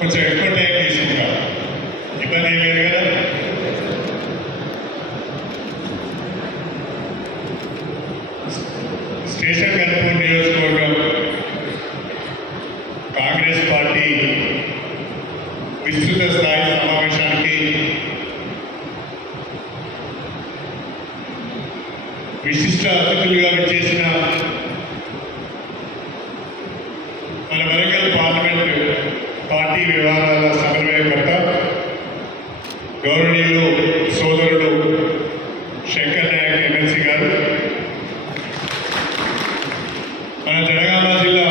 కొంచెం ఎక్కువ టైం తీసుకుంటారు, ఇబ్బంది ఏం లేదు కదా. స్టేషన్ గన్పూర్ నియోజకవర్గం కాంగ్రెస్ పార్టీ విస్తృత స్థాయి సమావేశానికి విశిష్ట అతిథులుగా విచ్చేసిన మన వరంగల్ పార్లమెంట్ పార్టీ వ్యవహారాల సమన్వయకర్త గౌరవనీయులు సోదరుడు శంకర్ నాయక్ ఎమ్మెల్సీ గారు, మన జనగామ జిల్లా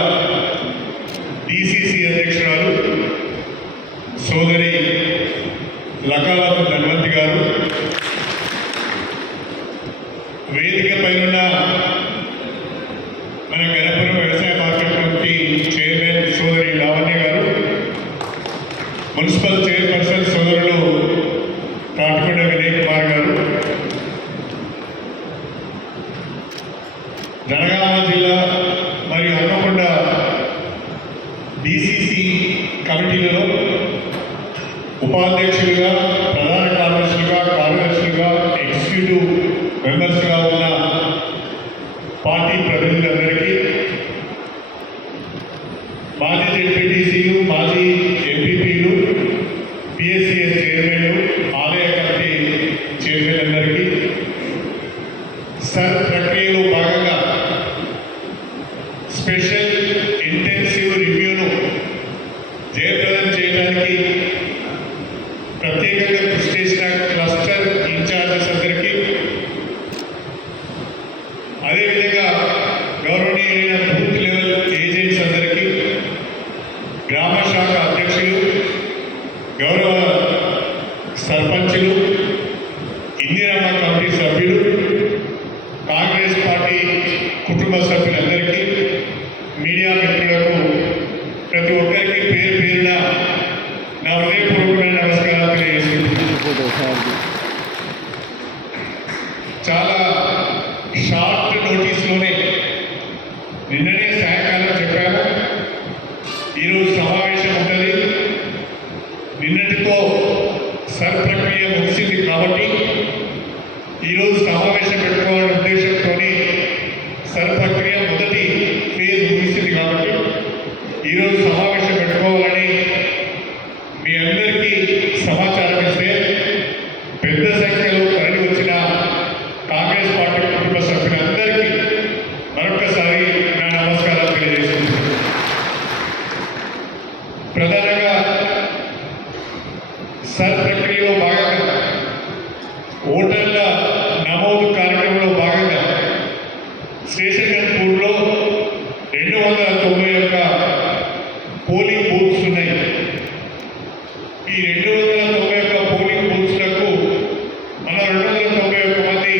డిసిసి అధ్యక్షురాలు సోదరి లకావత్ ధన్వంతి గారు, వేదిక పైన మన గణపురం వ్యవసాయ మార్కెట్ కమిటీ చైర్మన్ సోదరి లావణ్య గారు, మున్సిపల్ చైర్పర్సన్ సోదరులు తాటికొండ వినయ్ కుమార్ గారు, జనగామ జిల్లా మరియు హన్మకొండ డిసిసి కమిటీలలో ఉపాధ్యక్షులుగా, ప్రధాన కార్యదర్శులుగా, ఎగ్జిక్యూటివ్ మెంబర్స్గా ఉన్న పార్టీ ప్రతినిధులందరికీ, మాజీ జెడ్పీటీసీలు, మాజీ ఎంపీపీలు, పిఎస్సిఎస్ చైర్మన్లు, ఆలయ కమిటీ చైర్మన్ అందరికీ, సర్ ప్రక్రియలో భాగంగా స్పెషల్ ఇంటెన్సివ్ రివ్యూను జయప్రదం చేయడానికి ప్రత్యేకంగా కృషి చేసిన క్లస్టర్ ఇన్ఛార్జెస్ అందరికీ, అదేవిధంగా గౌరవనీయులైన బూత్ లెవెల్ ఏజెంట్స్ అందరికీ, గ్రామ శాఖ అధ్యక్షులు, గౌరవ సర్పంచులు, ఇందిరమ్మ కమిటీ సభ్యులు, కాంగ్రెస్ పార్టీ కుటుంబ సభ్యులందరికీ, మీడియా మిత్రులకు ప్రతి ఒక్కరికి పేరు పేరున నా హృదయపూర్వకమైన నమస్కారాలు తెలియజేస్తున్నాను. చాలా షార్ట్ నోటీస్లోనే నిన్ననే సాయంకాలం చెప్పాము, ఈరోజు సమావేశం ఉంటుంది, నిన్నటితో సర్ ప్రక్రియ ముగిసింది కాబట్టి ఈరోజు సమావేశం పెట్టుకోవాలనే ఉద్దేశంతో సర్ ప్రక్రియ మొదటి ఫేజ్ ముగిసింది కాబట్టి ఈరోజు సమావేశం పెట్టుకోవాలని మీ అందరికీ సమాచారం ఇస్తే పెద్ద సంఖ్యలో తరలి వచ్చిన కాంగ్రెస్ పార్టీ కుటుంబ సభ్యులందరికీ మరొకసారి నా నమస్కారాలు తెలియజేస్తున్నాను. ప్రధానంగా సర్ ప్రక్రియలో భాగంగా ఓటర్ల నమోదు కార్యక్రమంలో భాగంగా స్టేషన్ గన్పూర్లో 291 పోలింగ్ బూత్స్ ఉన్నాయి. ఈ 291 పోలింగ్ బూత్స్లకు మనం 291 మంది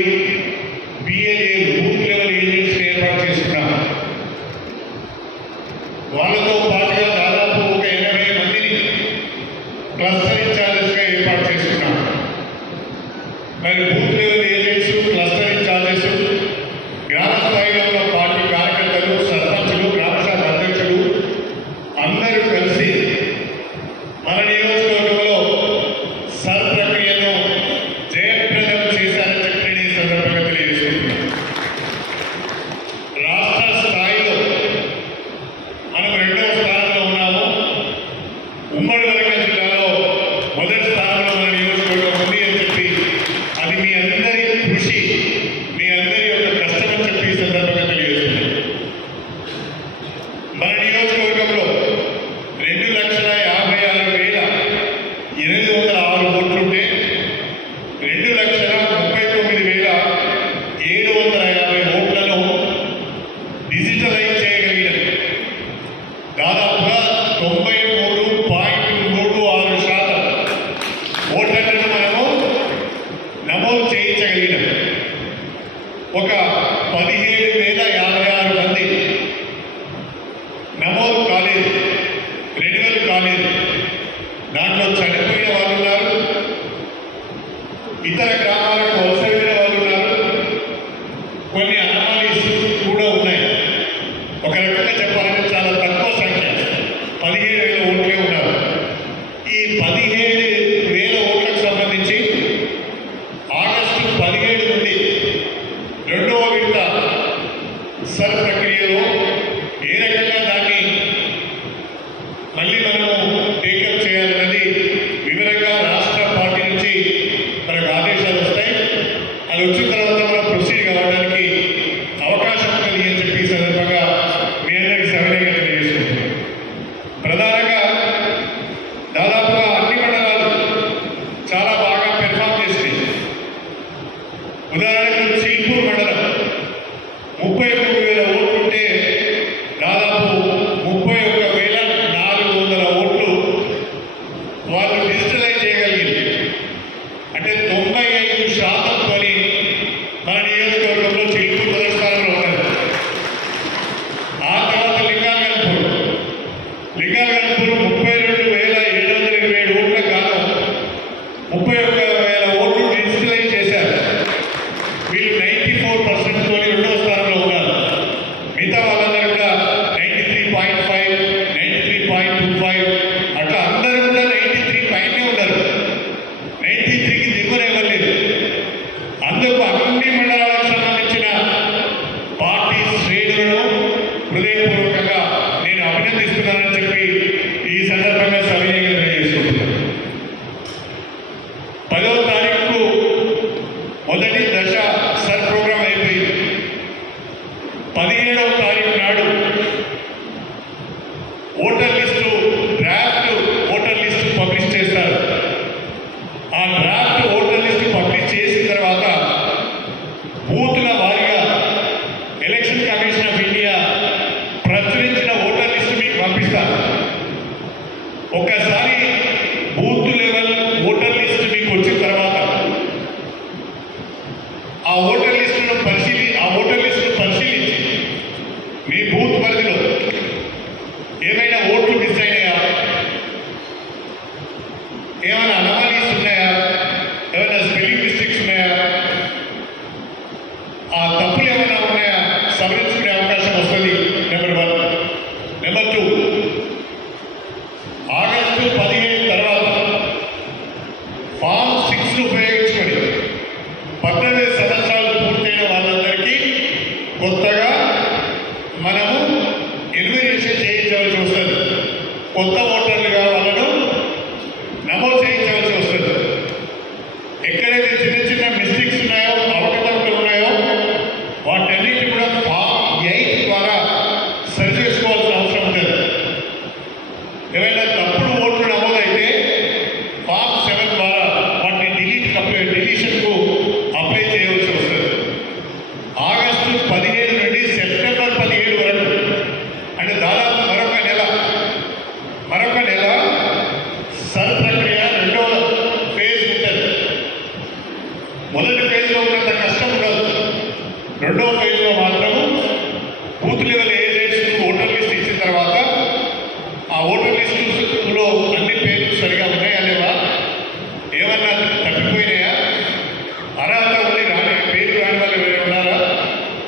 బిఎల్ఏ బూత్ లెవెల్ ఏజెంట్స్ ఏర్పాటు చేసుకున్నాం. వాళ్ళతో పాటుగా దాదాపు ఒక 80 మందిని క్లస్టర్ ఇన్ఛార్జెస్గా ఏర్పాటు చేసుకున్నాం. మరి booth level agents, cluster in-charges, గ్రామ స్థాయిలో ఉన్న పార్టీ కార్యకర్తలు, సర్పంచులు, గ్రామ శాఖ అధ్యక్షులు అందరూ కలిసి మన నియోజకవర్గంలో సర్ ప్రక్రియను జయప్రదం చేశారని చెప్పి ఈ సందర్భంగా తెలియజేస్తున్నాను. రాష్ట్ర స్థాయిలో మనం 2వ స్థానంలో ఉన్నాము. ఉమ్మడి వరంగల్ జిల్లాలో మొదటి స్థానంలో మన నియోజకవర్గం ఉంది అని చెప్పి అది మీ అందరి కృషి, మీ అందరి యొక్క కష్టం అని చెప్పి ఈ సందర్భంగా తెలియజేస్తున్నాను. మన నియోజకవర్గంలో 2,56,806 ఓట్లుంటే 2,39,750 ఓట్లను డిజిటలైజ్ చేయగలిగినది. దాదాపుగా 93.36% ఓటర్లను మనము నమోదు చేయించగలిగినాం. ఒక 17,056 మంది నమోదు కాలేదు, రెన్యువల్ కాలేదు. దాంట్లో చనిపోయిన వాళ్ళు ఉన్నారు, ఇతర గ్రామాలకు వలస వెళ్ళిన వాళ్ళు ఉన్నారు, కొన్ని అనామలీస్ కూడా ఉన్నాయి. ఒక రకంగా చెప్పాలంటే చాలా తక్కువ సంఖ్య, 17,000 ఓట్లే ఉన్నారు. ఈ 17,000 ఓట్లకు సంబంధించి ఆగస్టు 17 నుండి రెండవ విడత సర్ ప్రక్రియలో ఏ రకంగా దాన్ని మళ్ళీ మనము టేకప్ చేయాలన్నది వివరంగా రాష్ట్ర పార్టీ నుంచి మనకు ఆదేశాలు వస్తాయి. అది వచ్చిన తర్వాత మనం ప్రొసీడ్ కావడానికి అవకాశం ఉంటుంది అని చెప్పి ఈ సందర్భంగా మీ అందరికీ సవినయంగా తెలియజేస్తున్నాను. ప్రధానంగా దాదాపుగా అన్ని మండలాలు చాలా బాగా పెర్ఫామ్ చేసినాయి. ఉదాహరణకు చీపూర్ మండలం 33,000 ఓట్లు ఉంటే దాదాపు 31,400 ఓట్లు వాళ్ళు డిజిటలైజ్ చేయగలిగింది. అంటే 95% మన నియోజకవర్గంలో చీపూర్ మొదటి స్థానంలో ఉన్నారు. ఆ తర్వాత లింగాలగన్పూర్ 32,727 ఓట్లకు గాను 31,000 ఓట్లు డిజిటలైజ్ చేశారు. వీళ్ళు 94% తోని రెండవ స్థానంలో ఉన్నారు. మిగతా వాళ్ళందరూ కూడా 93.5, 93.25 అట్లా అందరూ కూడా 93 పైనే ఉన్నారు. 93కి దిగువన ఇవ్వలేదు. అందుకు అన్ని మండలాలకు సంబంధించిన పార్టీ శ్రేణులను హృదయపూర్వకంగా నేను అభినందిస్తున్నానని చెప్పి ఈ సందర్భంగా సవినయంగా తెలియజేసుకుంటున్నాను. 10వ తారీఖు మొదటి దశ సర్ ప్రోగ్రాం అయిపోయింది. 17వ తారీఖు నాడు voter list draft voter list publish చేస్తారు. ఆ డ్రాఫ్ట్ ఓటర్ లిస్టు పబ్లిష్ చేసిన తర్వాత బూతుల వారీగా ఎలక్షన్ కమిషన్ ఆఫ్ ఇండియా ప్రచురించిన ఓటర్ లిస్టు మీకు పంపిస్తారు. ఒకసారి బూత్ లెవెల్ ఓటర్ లిస్టు మీకు వచ్చిన తర్వాత ఆ ఓటర్ లిస్టును పరిశీలించి మీ బూత్ పరిధిలో ఏమైనా ఓట్లు మిస్ అయినాయా, ఏమైనా అనామలీస్ ఉన్నాయా, ఏమైనా స్పెల్లింగ్ మిస్టేక్స్ ఉన్నాయా, ఆ తప్పులు ఏమైనా ఉన్నాయా సవరించుకునే అవకాశం వస్తుంది. నెంబర్ 1. నెంబర్ 2, ఆగస్టు 15 తర్వాత ఫామ్ 6 ఉపయోగించుకొని 18 సంవత్సరాలు పూర్తయిన వాళ్ళందరికీ కొత్తగా మనము ఎన్యుమరేషన్ చేయించవలసి వస్తుంది. కొత్త ఓటర్లుగా వాళ్ళను నమోదు చేయించవలసి వస్తుంది. ఎక్కడైతే చిన్న చిన్న మిస్టేక్స్ ఉన్నాయో, అవకతవకలు ఉన్నాయో వాటన్నిటి కూడా ఫామ్ 8 ద్వారా సరి చేసుకోవాల్సిన అవసరం ఉంటుంది. ఏమైనా తప్పుడు ఓట్లు నమోదైతే ఫామ్ 7 ద్వారా వాటిని డిలీషన్కు అప్లై చేయవలసి వస్తుంది. ఆగస్టు 15 నుండి సెప్టెంబర్ 17 వరకు అంటే దాదాపు మరొక నెల సర్ ప్రక్రియ రెండవ ఫేజ్ ఉంటుంది. మొదటి ఫేజ్లో ఉన్నంత కష్టం ఉండదు. రెండవ ఫేజ్లో మాత్రము booth level agents voter list ఇచ్చిన తర్వాత ఆ ఓటర్ లిస్టులో అన్ని పేర్లు సరిగా ఉన్నాయా లేవా, ఏమన్నా తప్పిపోయినాయా, అర్హత ఉండి పేరు రాని వాళ్ళు ఎవరైనా ఉన్నారా,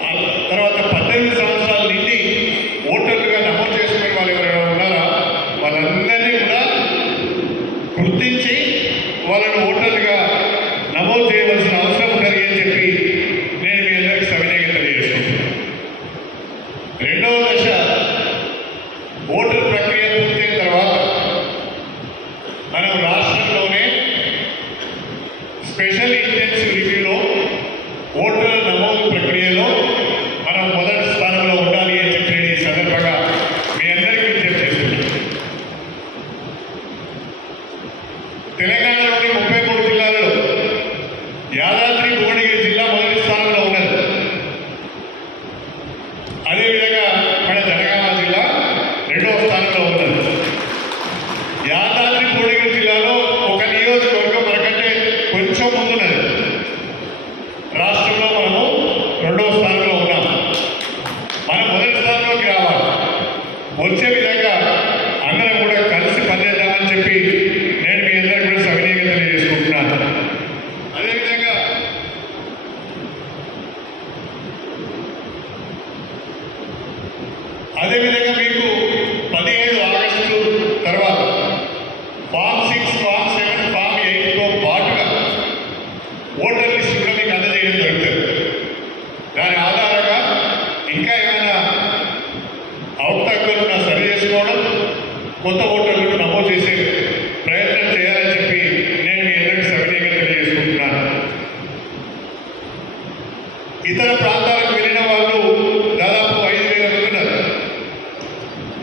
ఆ తర్వాత 18 సంవత్సరాల నుండి ఓటర్లుగా నమోదు చేసుకునే వాళ్ళు ఎవరైనా ఉన్నారా, వాళ్ళందరినీ కూడా గుర్తించి వాళ్ళను ఓటర్లుగా నమోదు చేయవలసిన అవసరం ఉన్నది అని చెప్పి నేను మీ అందరికీ సవినయంగా తెలియజేసుకుంటున్నాను. రెండవ దశ ఓటర్ ప్రక్రియ పూర్తయిన తర్వాత మనం రాష్ట్రంలోనే స్పెషల్ ఇంటెన్సివ్ రివ్యూలో ఓటర్ నమోదు ప్రక్రియలో మనం మొదటి స్థానంలో ఉండాలి అని చెప్పి నేను ఈ సందర్భంగా మీ అందరికీ విజ్ఞప్తి చేస్తున్నాను. తెలంగాణలోని 33 జిల్లాలలో యాదాద్రి భువనగిరి జిల్లా మొదటి స్థానంలో ఉన్నది. అదేవిధంగా మన జనగామ జిల్లా రెండవ స్థానంలో ఉన్నది. యాదాద్రి భువనగిరి జిల్లాలో ఒక నియోజకవర్గం మనకంటే కొంచెం ముందున్నది. రాష్ట్రంలో మనము రెండవ స్థానంలో ఉన్నాం. మనం మొదటి స్థానంలోకి రావాలి. వచ్చే విధంగా అందరం కూడా కలిసి పనిచేద్దామని చెప్పి నేను మీ అందరికీ కూడా సవినయంగా కొత్త ఓటర్లను నమోదు చేసే ప్రయత్నం చేయాలని చెప్పి నేను మీ అందరికీ సవినయంగా తెలియజేసుకుంటున్నాను. ఇతర ప్రాంతాలకు వెళ్ళిన వాళ్ళు దాదాపు 5,000 మంది ఉన్నారు.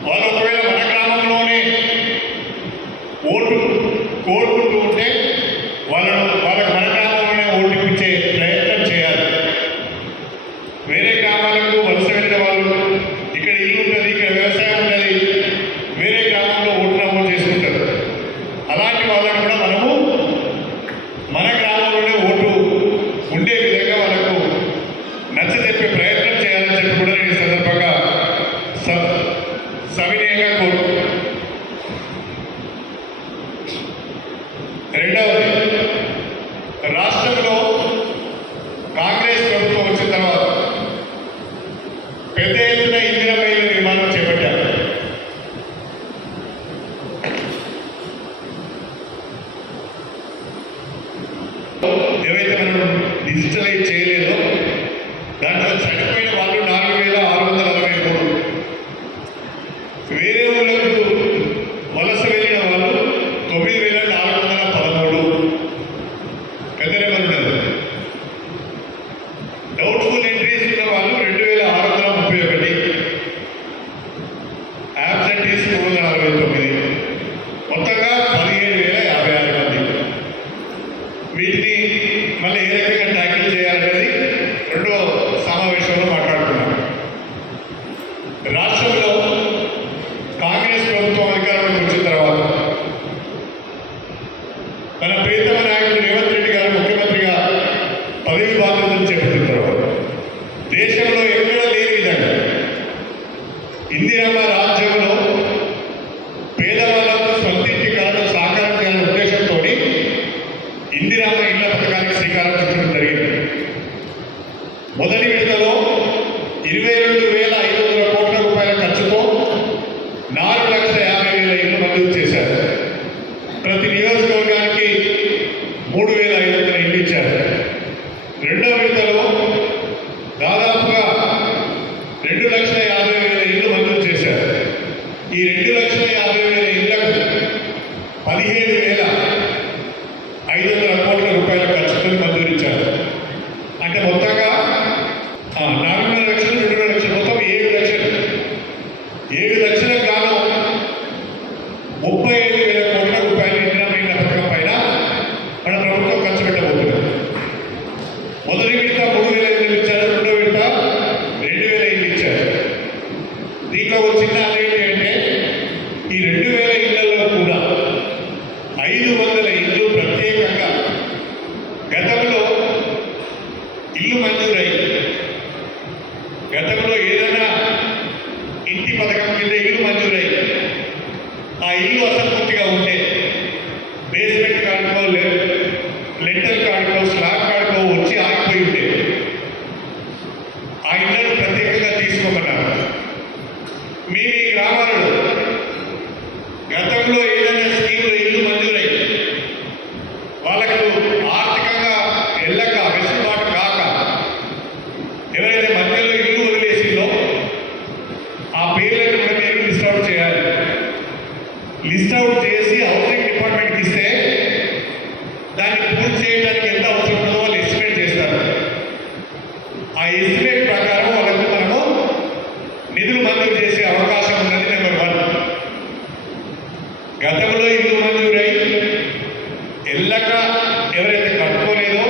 వాళ్ళు ఒకవేళ మన గ్రామంలోనే ఓటు కోరుకుంటూ ఉంటే వాళ్ళకు మన గ్రామంలోనే ఓటు ఇప్పించే ప్రయత్నం చేయాలి. వేరే గ్రామాలకు వలస వెళ్ళిన వాళ్ళు ఇక్కడ ఇల్లు ఉంటుంది, ఇక్కడ వ్యవసాయం ఉంటుంది, వేరే గ్రామంలో ఓటు నమోదు చేసుకుంటారు. అలాంటి వాళ్ళకు కూడా మనము మన గ్రామంలోనే ఓటు ఉండే విధంగా వాళ్ళకు నచ్చజెప్పే ప్రయత్నం చేయాలని చెప్పి కూడా నేను ఈ సందర్భంగా సవినయంగా కోరుకుంటున్నాను. రెండవది, రాష్ట్రంలో కాంగ్రెస్ ప్రభుత్వం వచ్చిన తర్వాత పెద్ద ఎత్తున ఇందిరమ్మ ఇళ్ల నిర్మాణం చేపట్టారు. ఏవైతే మనం డిజిటలైజ్ చేయలేదో దాంట్లో చనిపోయిన వాళ్ళు 4,663, వేరే ఊళ్ళకు వలస వెళ్ళిన వాళ్ళు 9,413, పెద్ద నెంబర్ ఉండదు. డౌట్ఫుల్ ఎంట్రీస్ ఉన్న వాళ్ళు 2,631, యాబ్సెంటీస్ 349, మొత్తంగా 17,056 మంది. వీటిని మళ్ళీ ఏ రకంగా ట్యాకిల్ చేయాలనేది రెండో సమావేశంలో మాట్లాడుకున్నాం. రాష్ట్రంలో కాంగ్రెస్ ప్రభుత్వం అధికారంలోకి వచ్చిన తర్వాత మన ప్రియతమ నాయకుడు రేవంత్ రెడ్డి గారు ముఖ్యమంత్రిగా పదవి బాధ్యతలు చేపట్టిన తర్వాత దేశంలో ఎక్కడ లేని విధంగా ఇందిరమ్మ రాజ్యంలో పేదవాళ్ళకు స్వంతింటి కళను సాకారం చేయాలనే ఉద్దేశంతో ఇందిరమ్మ ఇళ్ల పథకానికి శ్రీకారం చుట్టడం జరిగింది. మొదటి విడతలో 22,500 కోట్ల రూపాయల ఖర్చుతో 4,50,000 ఇళ్లు మంజూరు చేశారు. ప్రతి నియోజకవర్గానికి 3,500 ఇళ్లు ఇచ్చారు. రెండవ విడతలో దాదాపుగా 2,50,000 ఇళ్లు మంజూరు చేశారు. ఈ 2,50,000 ఇళ్లకు 17,500 కోట్ల రూపాయల ఖర్చుతో మంజూరించారు. అంటే మొత్తంగా 4,500,000, 2,00,000, మొత్తం 7 లక్షలు. 7 లక్షలకు గాను 35,000 కోట్ల రూపాయలు ఇందిరమ్మ ఇళ్ల పథకం పైన మన ప్రభుత్వం ఖర్చు పెట్టబోతున్నారు. మొదటి విడత 3,000 ఇళ్లు ఇచ్చారు, రెండో విడత 2,000 ఇళ్లు ఇచ్చారు. దీంట్లో ఒక చిన్న అదేంటి అంటే ఈ 2,000 ఇళ్లలో కూడా 500 ఇళ్లు ప్రత్యేకంగా గతంలో ఇల్లు మంజూరై గతంలో ఏదైనా ఇంటి పథకం కింద ఇల్లు మంజూరై ఆ ఇల్లు అసంపూర్తిగా ఉంటే బేస్మెంట్ కాడుకో లెంటర్ కాడుకో స్లాబ్ కాడుకో వచ్చి ఆగిపోయి ఉంటే ఆ ఇళ్లను ప్రత్యేకంగా తీసుకోమన్నారు. మీ గ్రామాలలో గతంలో ఏదైనా స్కీమ్లో ఇల్లు మంజూరై వాళ్ళకు ఆర్థికంగా వెళ్ళక వెసులుబాటు కాక ఎవరైతే మధ్యలో ఇల్లు వదిలేసిందో ఆ పేర్లను మీరు లిస్ట్ అవుట్ చేయాలి. లిస్ట్ అవుట్ చేసి హౌసింగ్ డిపార్ట్మెంట్కి ఇస్తే దాన్ని పూర్తి చేయడానికి ఎంత అవసరం ఉంటుందో వాళ్ళు ఎస్టిమేట్ చేస్తారు. ఆ ఎస్టిమేట్ ప్రకారం వాళ్ళకు మనము నిధులు మంజూరు చేసే అవకాశం ఉన్నది. నెంబర్ 1. గతంలో ఇల్లు మంజూరై ఎల్లక ఎవరైతే కట్టుకోలేదో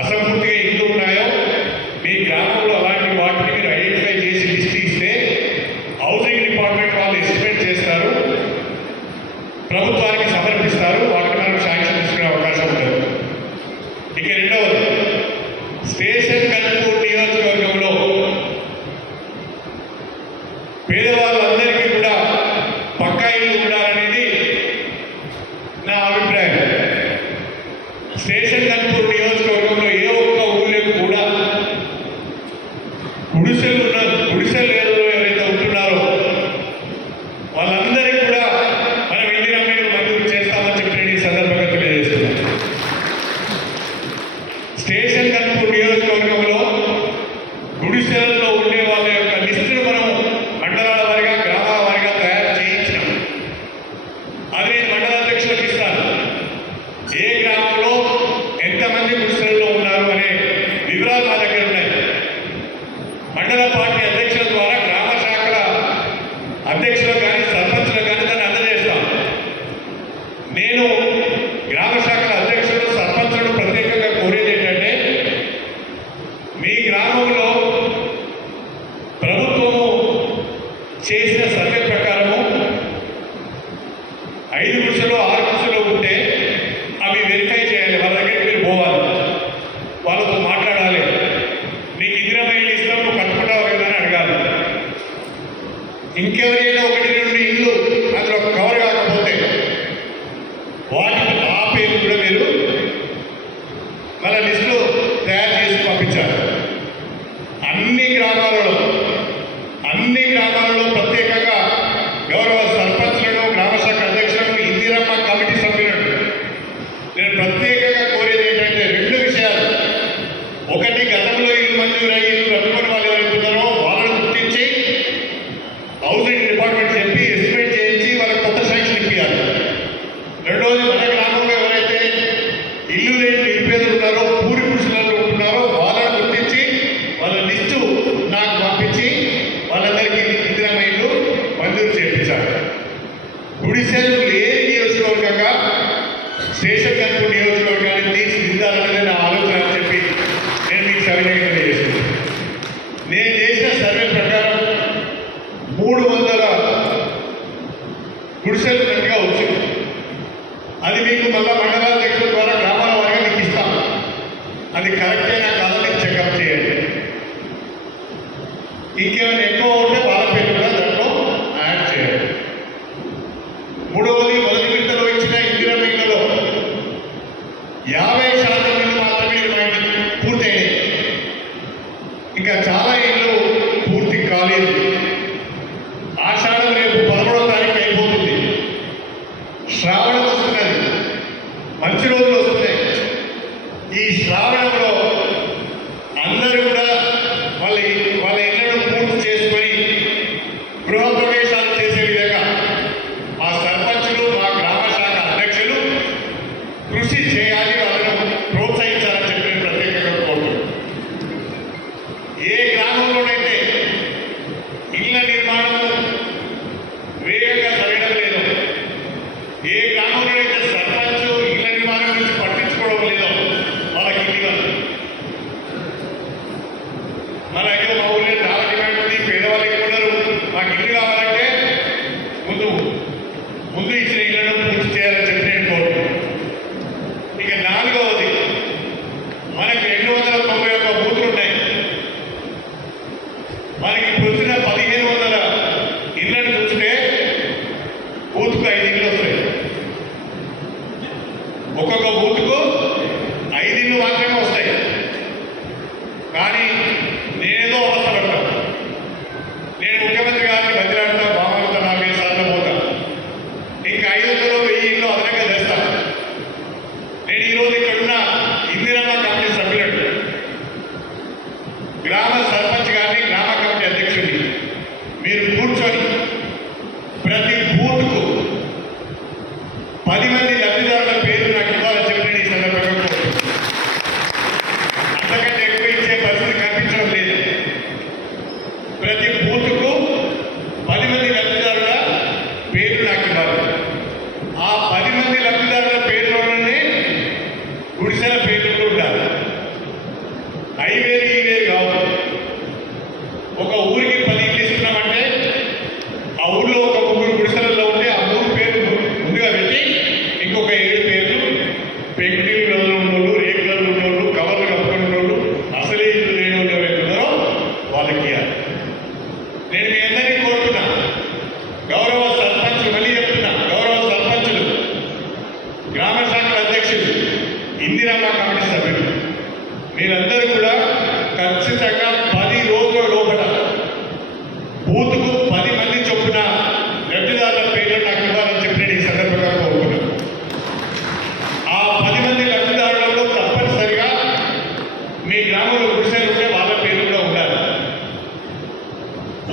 అసంపూర్తిగా ఇల్లు ఉన్నాయో మీ గ్రామంలో అలాంటి వాటిని మీరు ఐడెంటిఫై చేసి లిస్ట్ ఇస్తే హౌసింగ్ డిపార్ట్మెంట్ వాళ్ళు ఎస్టిమేట్ చేస్తారు, ప్రభుత్వానికి సమర్పిస్తారు. వాటిని మనం శాంక్షన్ తీసుకునే అవకాశం ఉంటుంది. ఇక రెండవది, స్టేషన్ కన్పూర్ నియోజకవర్గంలో పేదవాళ్ళందరికీ కూడా పక్కా ఇల్లు ఉండాలనేది నా అభిప్రాయం. స్టేషన్ కన్పూర్ నియోజకవర్గంలో ఏ ఒక్క ఊళ్ళకు కూడా గుడిసెలు ఎవరైతే ఉంటున్నారో వాళ్ళందరికీ కూడా మనం ఇందిరమ్మ ఇల్లు మంజూరు 5 గుడిసెలు 6 గుడిసెలు ఉంటే అవి వెరిఫై చేయాలి. వాళ్ళ దగ్గరికి మీరు పోవాలి, వాళ్ళతో మాట్లాడాలి. నీకు ఇందిరమ్మ ఇల్లు ఇస్తాం, నువ్వు కట్టుకుంటావు కదా అని అడగాలి. ఇంకెవరైనా 1-2 ఇల్లు అందులో కవర్ కాకపోతే వాటికి ఆ పేరు కూడా మీరు మన లిస్టులో తయారు చేసి పంపించాలి. అన్ని గ్రామాలలో ప్రత్యేకంగా గౌరవ సర్పంచ్లను, గ్రామశాఖ అధ్యక్షులను, ఇందిరమ్మ కమిటీ సభ్యులను నేను ప్రత్యేకంగా కోరేది ఏంటంటే 2 విషయాలు. ఒకటి, గతంలో ఇల్లు మంజూరయ్యి ఇల్లు రద్దుకొని వాళ్ళు ఎవరైతున్నారో వాళ్ళను గుర్తించి హౌసింగ్ డిపార్ట్మెంట్ చెప్పి ఎస్టిమేట్ చేయించి వాళ్ళకి కొత్త శాంక్షన్ ఇప్పించాలి. రెండోది, మన గ్రామంలో ఎవరైతే ఇల్లు లేని నిరుపేదలు ఉన్నారో, పూరి గుడిసెలలో ఉంటున్నారో వాళ్ళను గుర్తించి వాళ్ళ లిస్టు నాకు పంపించి వాళ్ళందరికీ ఇందిరమ్మ ఇల్లు మంజూరు చేయించాలి. గుడిసెలు లేని నియోజకవర్గంగా స్టేషన్ కనుక నియోజకవర్గాన్ని తీర్చిదిద్దాలనేది నా ఆలోచన అని చెప్పి నేను మీకు సవినయంగా చేస్తున్నాను. నేను చేసిన సర్వే ప్రకారం 300 గుడిసెలు కరెక్ట్గా వచ్చింది. అది మీకు మళ్ళా మండలాధ్యక్షుల ద్వారా గ్రామాల వారిగా మీకు ఇస్తాం. అది కరెక్టేనా కాదని చెకప్ చేయండి. ఇంకేమైనా ఎక్కువ ఉంటే వాళ్ళ పేరు కూడా దాంట్లో యాడ్ చేయండి. మూడవది, మొదటి విడతలో ఇచ్చిన ఇందిరమ్మ ఇళ్లలో 50% ఇల్లు మాత్రమే పూర్తయినాయి. ఇంకా చాలా ఇళ్ళు పూర్తి కాలేదు. ఆషాఢం రేపు 11వ తారీఖు అయిపోతుంది. శ్రావణం వస్తున్నది, మంచి రోజులు వస్తున్నాయి. ఈ శ్రావణంలో అందరూ కూడా వాళ్ళ ఇళ్లను పూర్తి చేసుకొని గృహ ప్రవేశాలు చేసే విధంగా మా సర్పంచులు, మా గ్రామ శాఖ అధ్యక్షులు కృషి చేయాలి, వాళ్ళను ప్రోత్సహించాలని చెప్పి నేను ప్రత్యేకంగా కోరుతున్నాను. ఏ గ్రామంలోనైతే ఇళ్ల నిర్మాణం వేగంగా జరగడం లేదు, ఏ గ్రామంలోనైతే సర్పంచ్ ఇళ్ల నిర్మాణం గురించి పట్టించుకోవడం లేదో వాళ్ళకి ఇల్లు మన దగ్గర మా ఊళ్ళో చాలా డిమాండ్ ఉంది. పేదవాళ్ళకి ఉన్నారు, మాకు ఇల్లు కావాలంటే ముందు ఇచ్చిన ఇళ్లను పూర్తి చేయాలని చెప్పి నేను కోరుతున్నాను. ఇక 4వది, మనకి 291 బూతులు ఉన్నాయి. మనకి ఇప్పుడు వచ్చిన 1500 ఇళ్లను చూస్తే బూత్కు 5 ఇళ్ళు వస్తాయి. ఒక్కొక్క బూత్కు 5 ఇళ్ళు మాత్రమే వస్తాయి. కానీ నేనేదో అవస్థ పడతాను. నేను ముఖ్యమంత్రి గారిని బతిలాడతా, బాగుంటా, 4 సార్లు పోతా, ఇంకా 500-1000 ఇళ్ళు అదనంగా చేస్తాను. నేను ఈరోజు ఇక్కడున్న ఇందిరమ్మ కమిటీ సభ్యులను, గ్రామ సర్పంచ్ గారిని, గ్రామ కమిటీ అధ్యక్షుడిని మీరు కూర్చొని ప్రతి బూత్కు 10 మంది లబ్ధిదారుల పేరు నాకు ఇవ్వాలని చెప్పి నేను ఈ సందర్భంగా కోరుతున్నాను. అంతకంటే ఎక్కువ ఇచ్చే పరిస్థితి కనిపించడం లేదు. ప్రతి బూత్కు 10 మంది లబ్ధిదారుల పేరు నాకు ఇవ్వాలి. ఆ 10 మంది లబ్ధిదారుల పేరులోనే గుడిసెల పేర్లు ఉండాలి. 5,000 ఈ కావు. ఒక ఊరికి 10 ఇళ్ళు ఇస్తున్నామంటే ఆ ఊళ్ళో ఒక 3 గుడిసెలలో ఉంటే ఆ 3 పేర్లు ముందుగా పెట్టి ఇంకొక 7 పేర్లు పెంకుటిళ్ళలో ఉన్నోళ్ళు, రేకులలో ఉన్నోళ్ళు, కవర్లు కప్పుకొని ఉన్నోళ్ళు, అసలే ఇల్లు లేని వాళ్ళు ఎవరైతున్నారో వాళ్ళకి ఇవ్వాలి. నేను మీ అందరినీ కోరుతున్నా, గౌరవ సర్పంచ్, మళ్ళీ చెప్తున్నా, గౌరవ సర్పంచులు, గ్రామ శాఖ అధ్యక్షులు, ఇందిరమ్మ కమిటీ సభ్యులు, మీరందరూ కూడా ఖచ్చితంగా 10 రోజుల లోపల బూత్కు 10 మంది చొప్పున లబ్ధిదారుల పేర్లు నాకు ఇవ్వాలని చెప్పి నేను ఈ సందర్భంగా కోరుకున్నాను. ఆ 10 మంది లబ్ధిదారులలో తప్పనిసరిగా మీ గ్రామంలో గుడిసెలు ఉంటే వాళ్ళ పేర్లు కూడా ఉండాలి.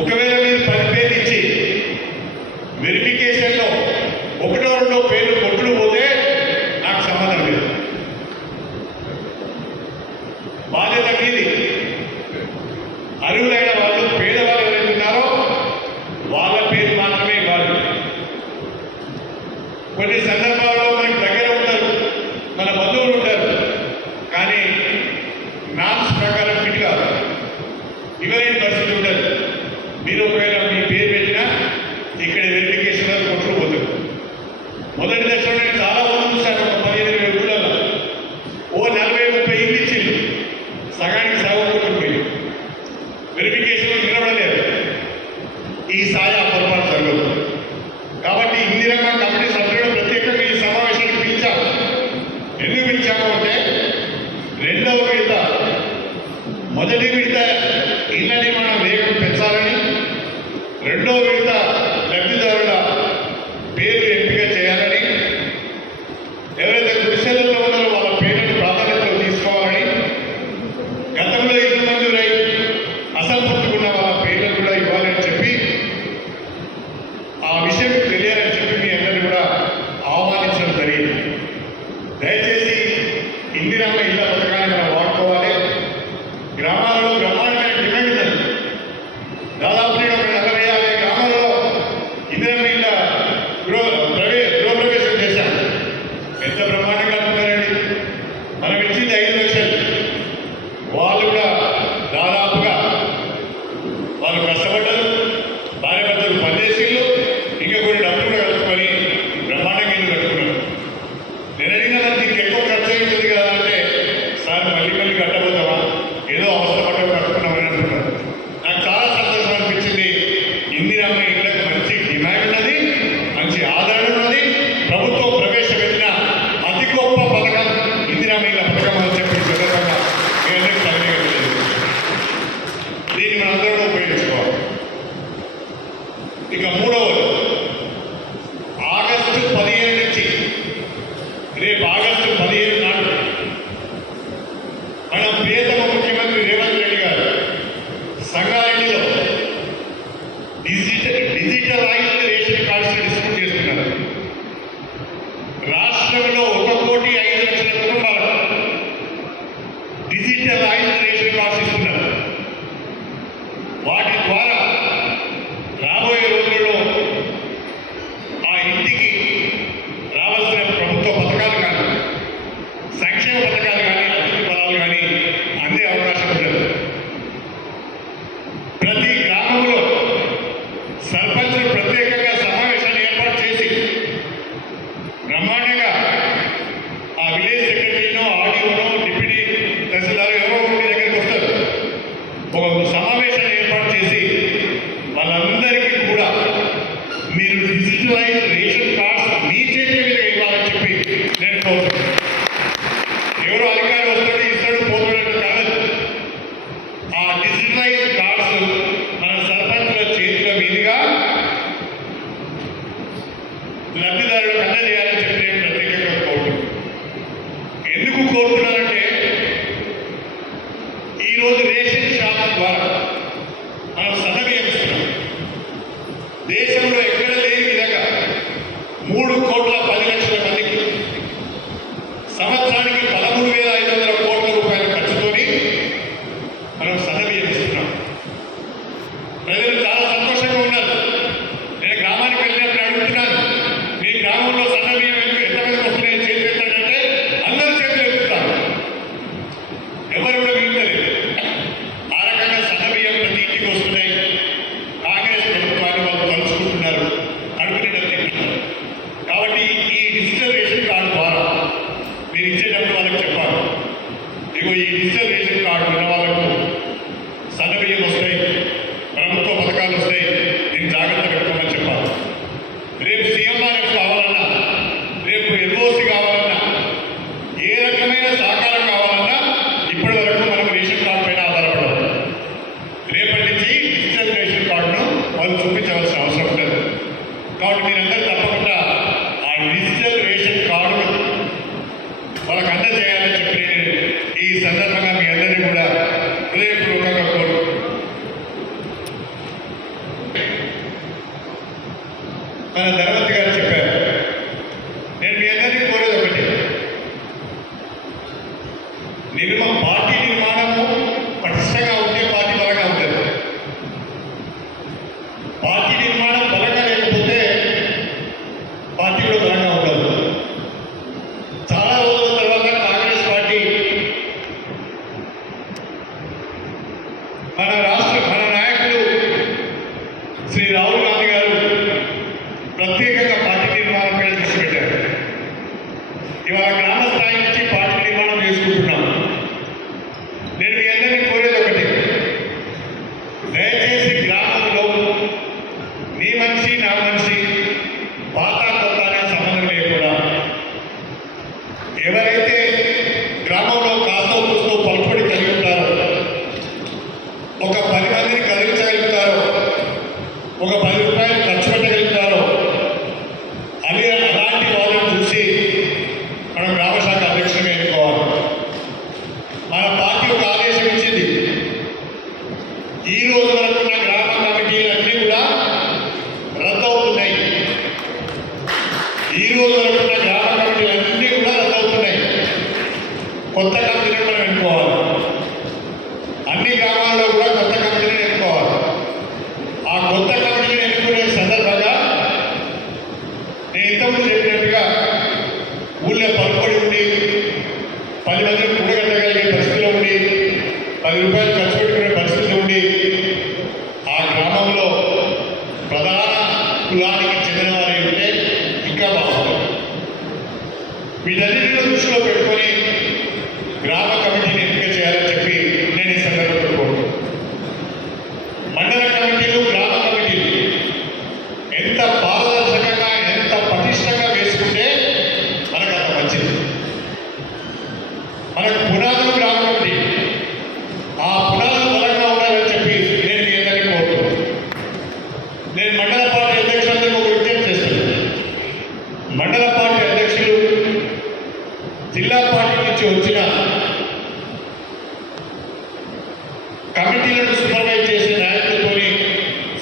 ఒకవేళ మీరు 10 పేర్లు ఇచ్చి వెరిఫికేషన్లో 1-2 పేర్లు కొట్టుడు పోతే నాకు సంబంధం లేదు. బాధ్యత మీది. అర్హులైన వాళ్ళు, పేదవాళ్ళు ఎవరైతే ఉన్నారో వాళ్ళ పేరు మాత్రమే ఇవ్వాలి. కొన్ని సందర్భాల్లో మనకి దగ్గర ఉంటారు, మన బంధువులు ఉంటారు, కానీ నామ్స్ ప్రకారం ఫిట్ కాదు, ఇవ్వలేని పరిస్థితి ఉంటుంది. మీరు ఒకవేళ మీ పేరు పెట్టినా ఇక్కడ వెరిఫికేషన్ కొట్టుకుపోతారు. మొదటి దశలో నేను చాలా మంది చూశాను. ఒక 15-20 ఊళ్ళలో ఓ 40-30 ఇల్లు ఇచ్చింది, సగానికి సగం కొట్టుకుపోయి వెరిఫికేషన్ నిలబడలేదు. ఈసారి ఆ పొరపాటు జరగదు. కాబట్టి ఇందిరమ్మ కమిటీ సభ్యులు ప్రత్యేకంగా ఈ సమావేశానికి పిలిచాము. ఎందుకు పిలిచాము అంటే రెండవ విడత మొదటి విడత ఇళ్ల నిర్మాణం వేగం పెంచాలని, రెండవ విడత లబ్ధిదారుల పేర్లు ఎంపిక చేయాలని, ఎవరైతే గుడిసెలలో ఉన్నారో వాళ్ళ పేర్లను ప్రాధాన్యతలు తీసుకోవాలని, గతంలో ఇల్లు మంజూరై అసంపూర్తిగా వాళ్ళ పేర్లను కూడా ఇవ్వాలని చెప్పి ఆ విషయం తెలియాలని చెప్పి మీ అందరినీ కూడా ఆహ్వానించడం జరిగింది. దయచేసి ఇందిరమ్మ ఇళ్ల పథకాన్ని మనం వాడుకోవాలి. గ్రామాలలో బ్రహ్మాండమైన డిమాండ్ ఉన్నది. దాదాపు నేను ఒక 40-50 గ్రామాలలో ఇందిరమ్మ ఇళ్ల గృహప్రవేశం చేశాను. ఎంత బ్రహ్మాండంగా ఉంటారండి. మనం ఇచ్చింది 5 లక్షలు. వాళ్ళు కూడా దాదాపుగా వాళ్ళు కష్టపడ్డారు. భార్యాభర్తలు పనిచేసిళ్ళు, ఇంకా కొన్ని డబ్బులు కూడా కలుపుకొని బ్రహ్మాండంగా ఇల్లు కట్టుకున్నారు. నేను అడిగిన దీనికి ఎక్కువ ఖర్చు అవుతుంది కదా అంటే, సార్ మళ్ళీ కట్టబోతావా, ఏదో అవసరపడ్డ కట్టుకున్నామని అంటున్నారు. నాకు చాలా సంతోషం అనిపించింది. ఇందిరమ్మ ఇళ్ళకి మంచి డిమాండ్ ఉన్నది, మంచి ఆదరణ ఉన్నది. ప్రభుత్వం ప్రవేశపెట్టిన అతి గొప్ప పథకం ఇందిరమ్మ ఇళ్ళ పథకం అని చెప్పి సందర్భంగా దీన్ని మనందరూ ఉపయోగించుకోవాలి. ఇక మూడవది, ఆగస్టు 15 నుంచి రేపు ఆగస్టు 15 నాడు మన ప్రియతమ ముఖ్యమంత్రి రేవంత్ రెడ్డి గారు సంగారెడ్డిలో డిజిటలైజ్డ్ రేషన్ కార్డ్స్ డిస్ట్రిబ్యూట్ చేస్తున్నారు. రాష్ట్రంలో 1,05,00,000 కుటుంబాలకు డిజిటలైజ్డ్ రేషన్ కార్డ్స్ ఇస్తున్నారు. వాటి ద్వారా రాబోయే రోజుల్లో ఆ ఇంటికి రావాల్సిన ప్రభుత్వ పథకాలు కానీ, సంక్షేమ పథకాలు కానీ, అభివృద్ధి ఫలాలు కానీ అందే అవకాశం ఉంటుంది. ప్రతి గ్రామంలో సర్పంచులు ప్రత్యేకంగా సమావేశాన్ని ఏర్పాటు చేసి బ్రహ్మాండంగా ఆ విలేజ్ సెక్రటరీనో, ఆర్డీఓనో, డిప్యూటీ తహసీల్దార్ ఎవరో మీ దగ్గరికి వస్తారు. ఒక సమావేశాన్ని ఏర్పాటు చేసి వాళ్ళందరికీ కూడా మీరు డిజిటలైజ్ రేషన్ కార్డ్స్ మీ చేతి మీద ఇవ్వాలని చెప్పి నేను కోరుతున్నాను. ఎవరో అధికారి వస్తాడు, ఇస్తాడు, పోతాడు కాదు. ఆ డిజిటలైజ్ కార్డ్స్ మన సర్పంచుల చేతుల మీదుగా లబ్ధిదారులకు అందజేయాలని చెప్పి నేను ప్రత్యేకంగా కోరుతున్నాను. ఎందుకు కోరుతున్నానంటే ఈరోజు రేషన్ షాప్ ద్వారా మనం సన్నబియ్యం ఇస్తున్నాం. దేశంలో ఎక్కడ లేని విధంగా 3,10,00,000 మందికి సంవత్సరానికి 13,500 కోట్ల రూపాయల ఖర్చుతోని మనం సన్నబియ్యం ఇస్తున్నాం. ప్రజలు చాలా సంతోషంగా ఉన్నారు. నేను గ్రామానికి వెళ్ళినప్పుడు అడుగుతున్నాను, మీ గ్రామంలో సన్నబియ్యం ఎంతమందికి వస్తున్నాయి చేతులు ఎత్తాడంటే అందరూ చేతులు ఎత్తుతారు, ఎవరు కూడా మిగతలేదు. ఆ రకంగా సన్నబియ్యం ప్రతి ఇంటికి వస్తున్నాయి. కాంగ్రెస్ ప్రభుత్వాన్ని వాళ్ళు తలుచుకుంటున్నారు, కడుపు నిండా తింటున్నారు. కాబట్టి ఈ డిజిటల్ రేషన్ కార్డు ద్వారా మీరు ఇచ్చేటప్పుడు వాళ్ళకి చెప్పాలి, ఇగో ఈ డిజిటల్ రేషన్ కార్డు ఉన్న వాళ్ళకు సన్నబియ్యం వస్తాయి, ప్రభుత్వ పథకాలు వస్తాయి, దీన్ని జాగ్రత్త పెట్టుకోమని చెప్పాలి. రేపు సీఎంఆర్ఎఫ్ కావాలన్నా, రేపు ఎల్ఓసి కావాలన్నా, ఏ రకమైన సహకారం కావాలన్నా ఇప్పటి వరకు మనం రేషన్ కార్డు పైన ఆధారపడదు. రేపటి నుంచి డిజిటల్ రేషన్ కార్డును వాళ్ళు చూపించవలసిన అవసరం ఉంటుంది. కాబట్టి మీరందరూ తప్పకుండా ఆ డిజిటల్ రేషన్ కార్డును వాళ్ళకి అందజేయాలని చెప్పి ఈ సందర్భంగా మీ అందరినీ కూడా హృదయపూర్వకంగా కోరు. మన ధర్మతి గారు చెప్పారు, నేను మీ అందరినీ కోరేది ఒకటి, పార్టీ నిర్మాణము పటిష్టంగా ఉంటే పార్టీ బలంగా ఉంటుంది. పార్టీ నిర్మాణం బలంగా లేకపోతే పార్టీ కూడా బలంగా ఉండదు. చాలా రోజుల తర్వాత కాంగ్రెస్ పార్టీ ఎవరైతే గ్రామంలో కాస్తో కూస్తో పలుకుబడి కలిగి ఉంటారో, ఒక 10 మందిని కదిలించగలుగుతారో, ఒక 10 రూపాయలు ఖర్చు పెట్టగలుగుతారో అలాంటి వాళ్ళని చూసి మనం గ్రామశాఖ అధ్యక్షుడిగా ఎన్నుకోవాలి. మన పార్టీ ఒక ఆదేశం ఇచ్చింది. ఈ రోజు వరకు ఉన్న గ్రామ కమిటీలన్నీ కూడా రద్దవుతున్నాయి. ఈ రోజు వరకు ఉన్న గ్రామ కమిటీలన్నీ కూడా రద్దవుతున్నాయి. కొత్త కమిటీని మనం ఎన్నుకోవాలి. అన్ని గ్రామాల్లో కూడా కొత్త కమిటీని ఎన్నుకోవాలి. ఆ కొత్త కమిటీని ఎన్నుకునే సందర్భంగా నేను ఇంతకుముందు చెప్పినట్టుగా ఊళ్ళో పలుకుబడి ఉండి 10 మందిని కూడగట్టగలిగే పరిస్థితిలో ఉండి 10 రూపాయలు ఖర్చు పెట్టుకునే పరిస్థితి ఉండి ఆ గ్రామంలో ప్రధాన కులానికి చెందిన వారి ఉంటే ఇంకా బాగుంటుంది. వీటన్నిటిని దృష్టిలో పెట్టుకొని గ్రామ కమిటీని ఎంపిక చేయాలని చెప్పి నేను ఈ సందర్భంలో కోరుతున్నాను. మండల కమిటీలు, గ్రామ కమిటీలు ఎంత పారదర్శకంగా, ఎంత పటిష్టంగా వేసుకుంటే మనకు అంత మంచిది. మనకు పునాదులు గ్రామ కమిటీ, ఆ పునాదులు బలంగా ఉండాలని చెప్పి నేను మీ అందరినీ కోరుతున్నాను. నేను మండల పార్టీ అధ్యక్షులందరికీ ఒక విజ్ఞప్తి చేస్తాను. మండల పార్టీ అధ్యక్షులు జిల్లా పార్టీ నుంచి వచ్చిన కమిటీలను సూపర్వైజ్ చేసే నాయకులతో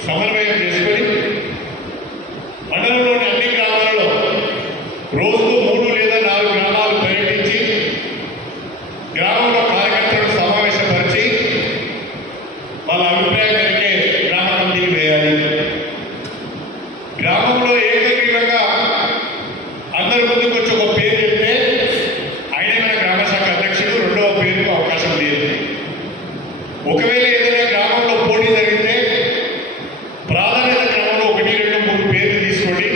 సమన్వయం చేసుకొని మండలంలోని అన్ని గ్రామాలలో రోజుకు 3 లేదా 4 గ్రామాలు పర్యటించి గ్రామంలో కార్యకర్తలను సమావేశపరిచి వాళ్ళ అభిప్రాయం మేరకే గ్రామ కమిటీలు వేయాలి. గ్రామంలో ఏకగ్రీవంగా అందరి ముందుకు వచ్చి ఒక పేరు చెప్తే ఆయనే మన గ్రామశాఖ అధ్యక్షుడు, రెండవ పేరుకు అవకాశం లేదు. ఒకవేళ ఏదైనా గ్రామంలో పోటీ జరిగితే ప్రాధాన్యత క్రమంలో 1, 2, 3 పేర్లు తీసుకోండి,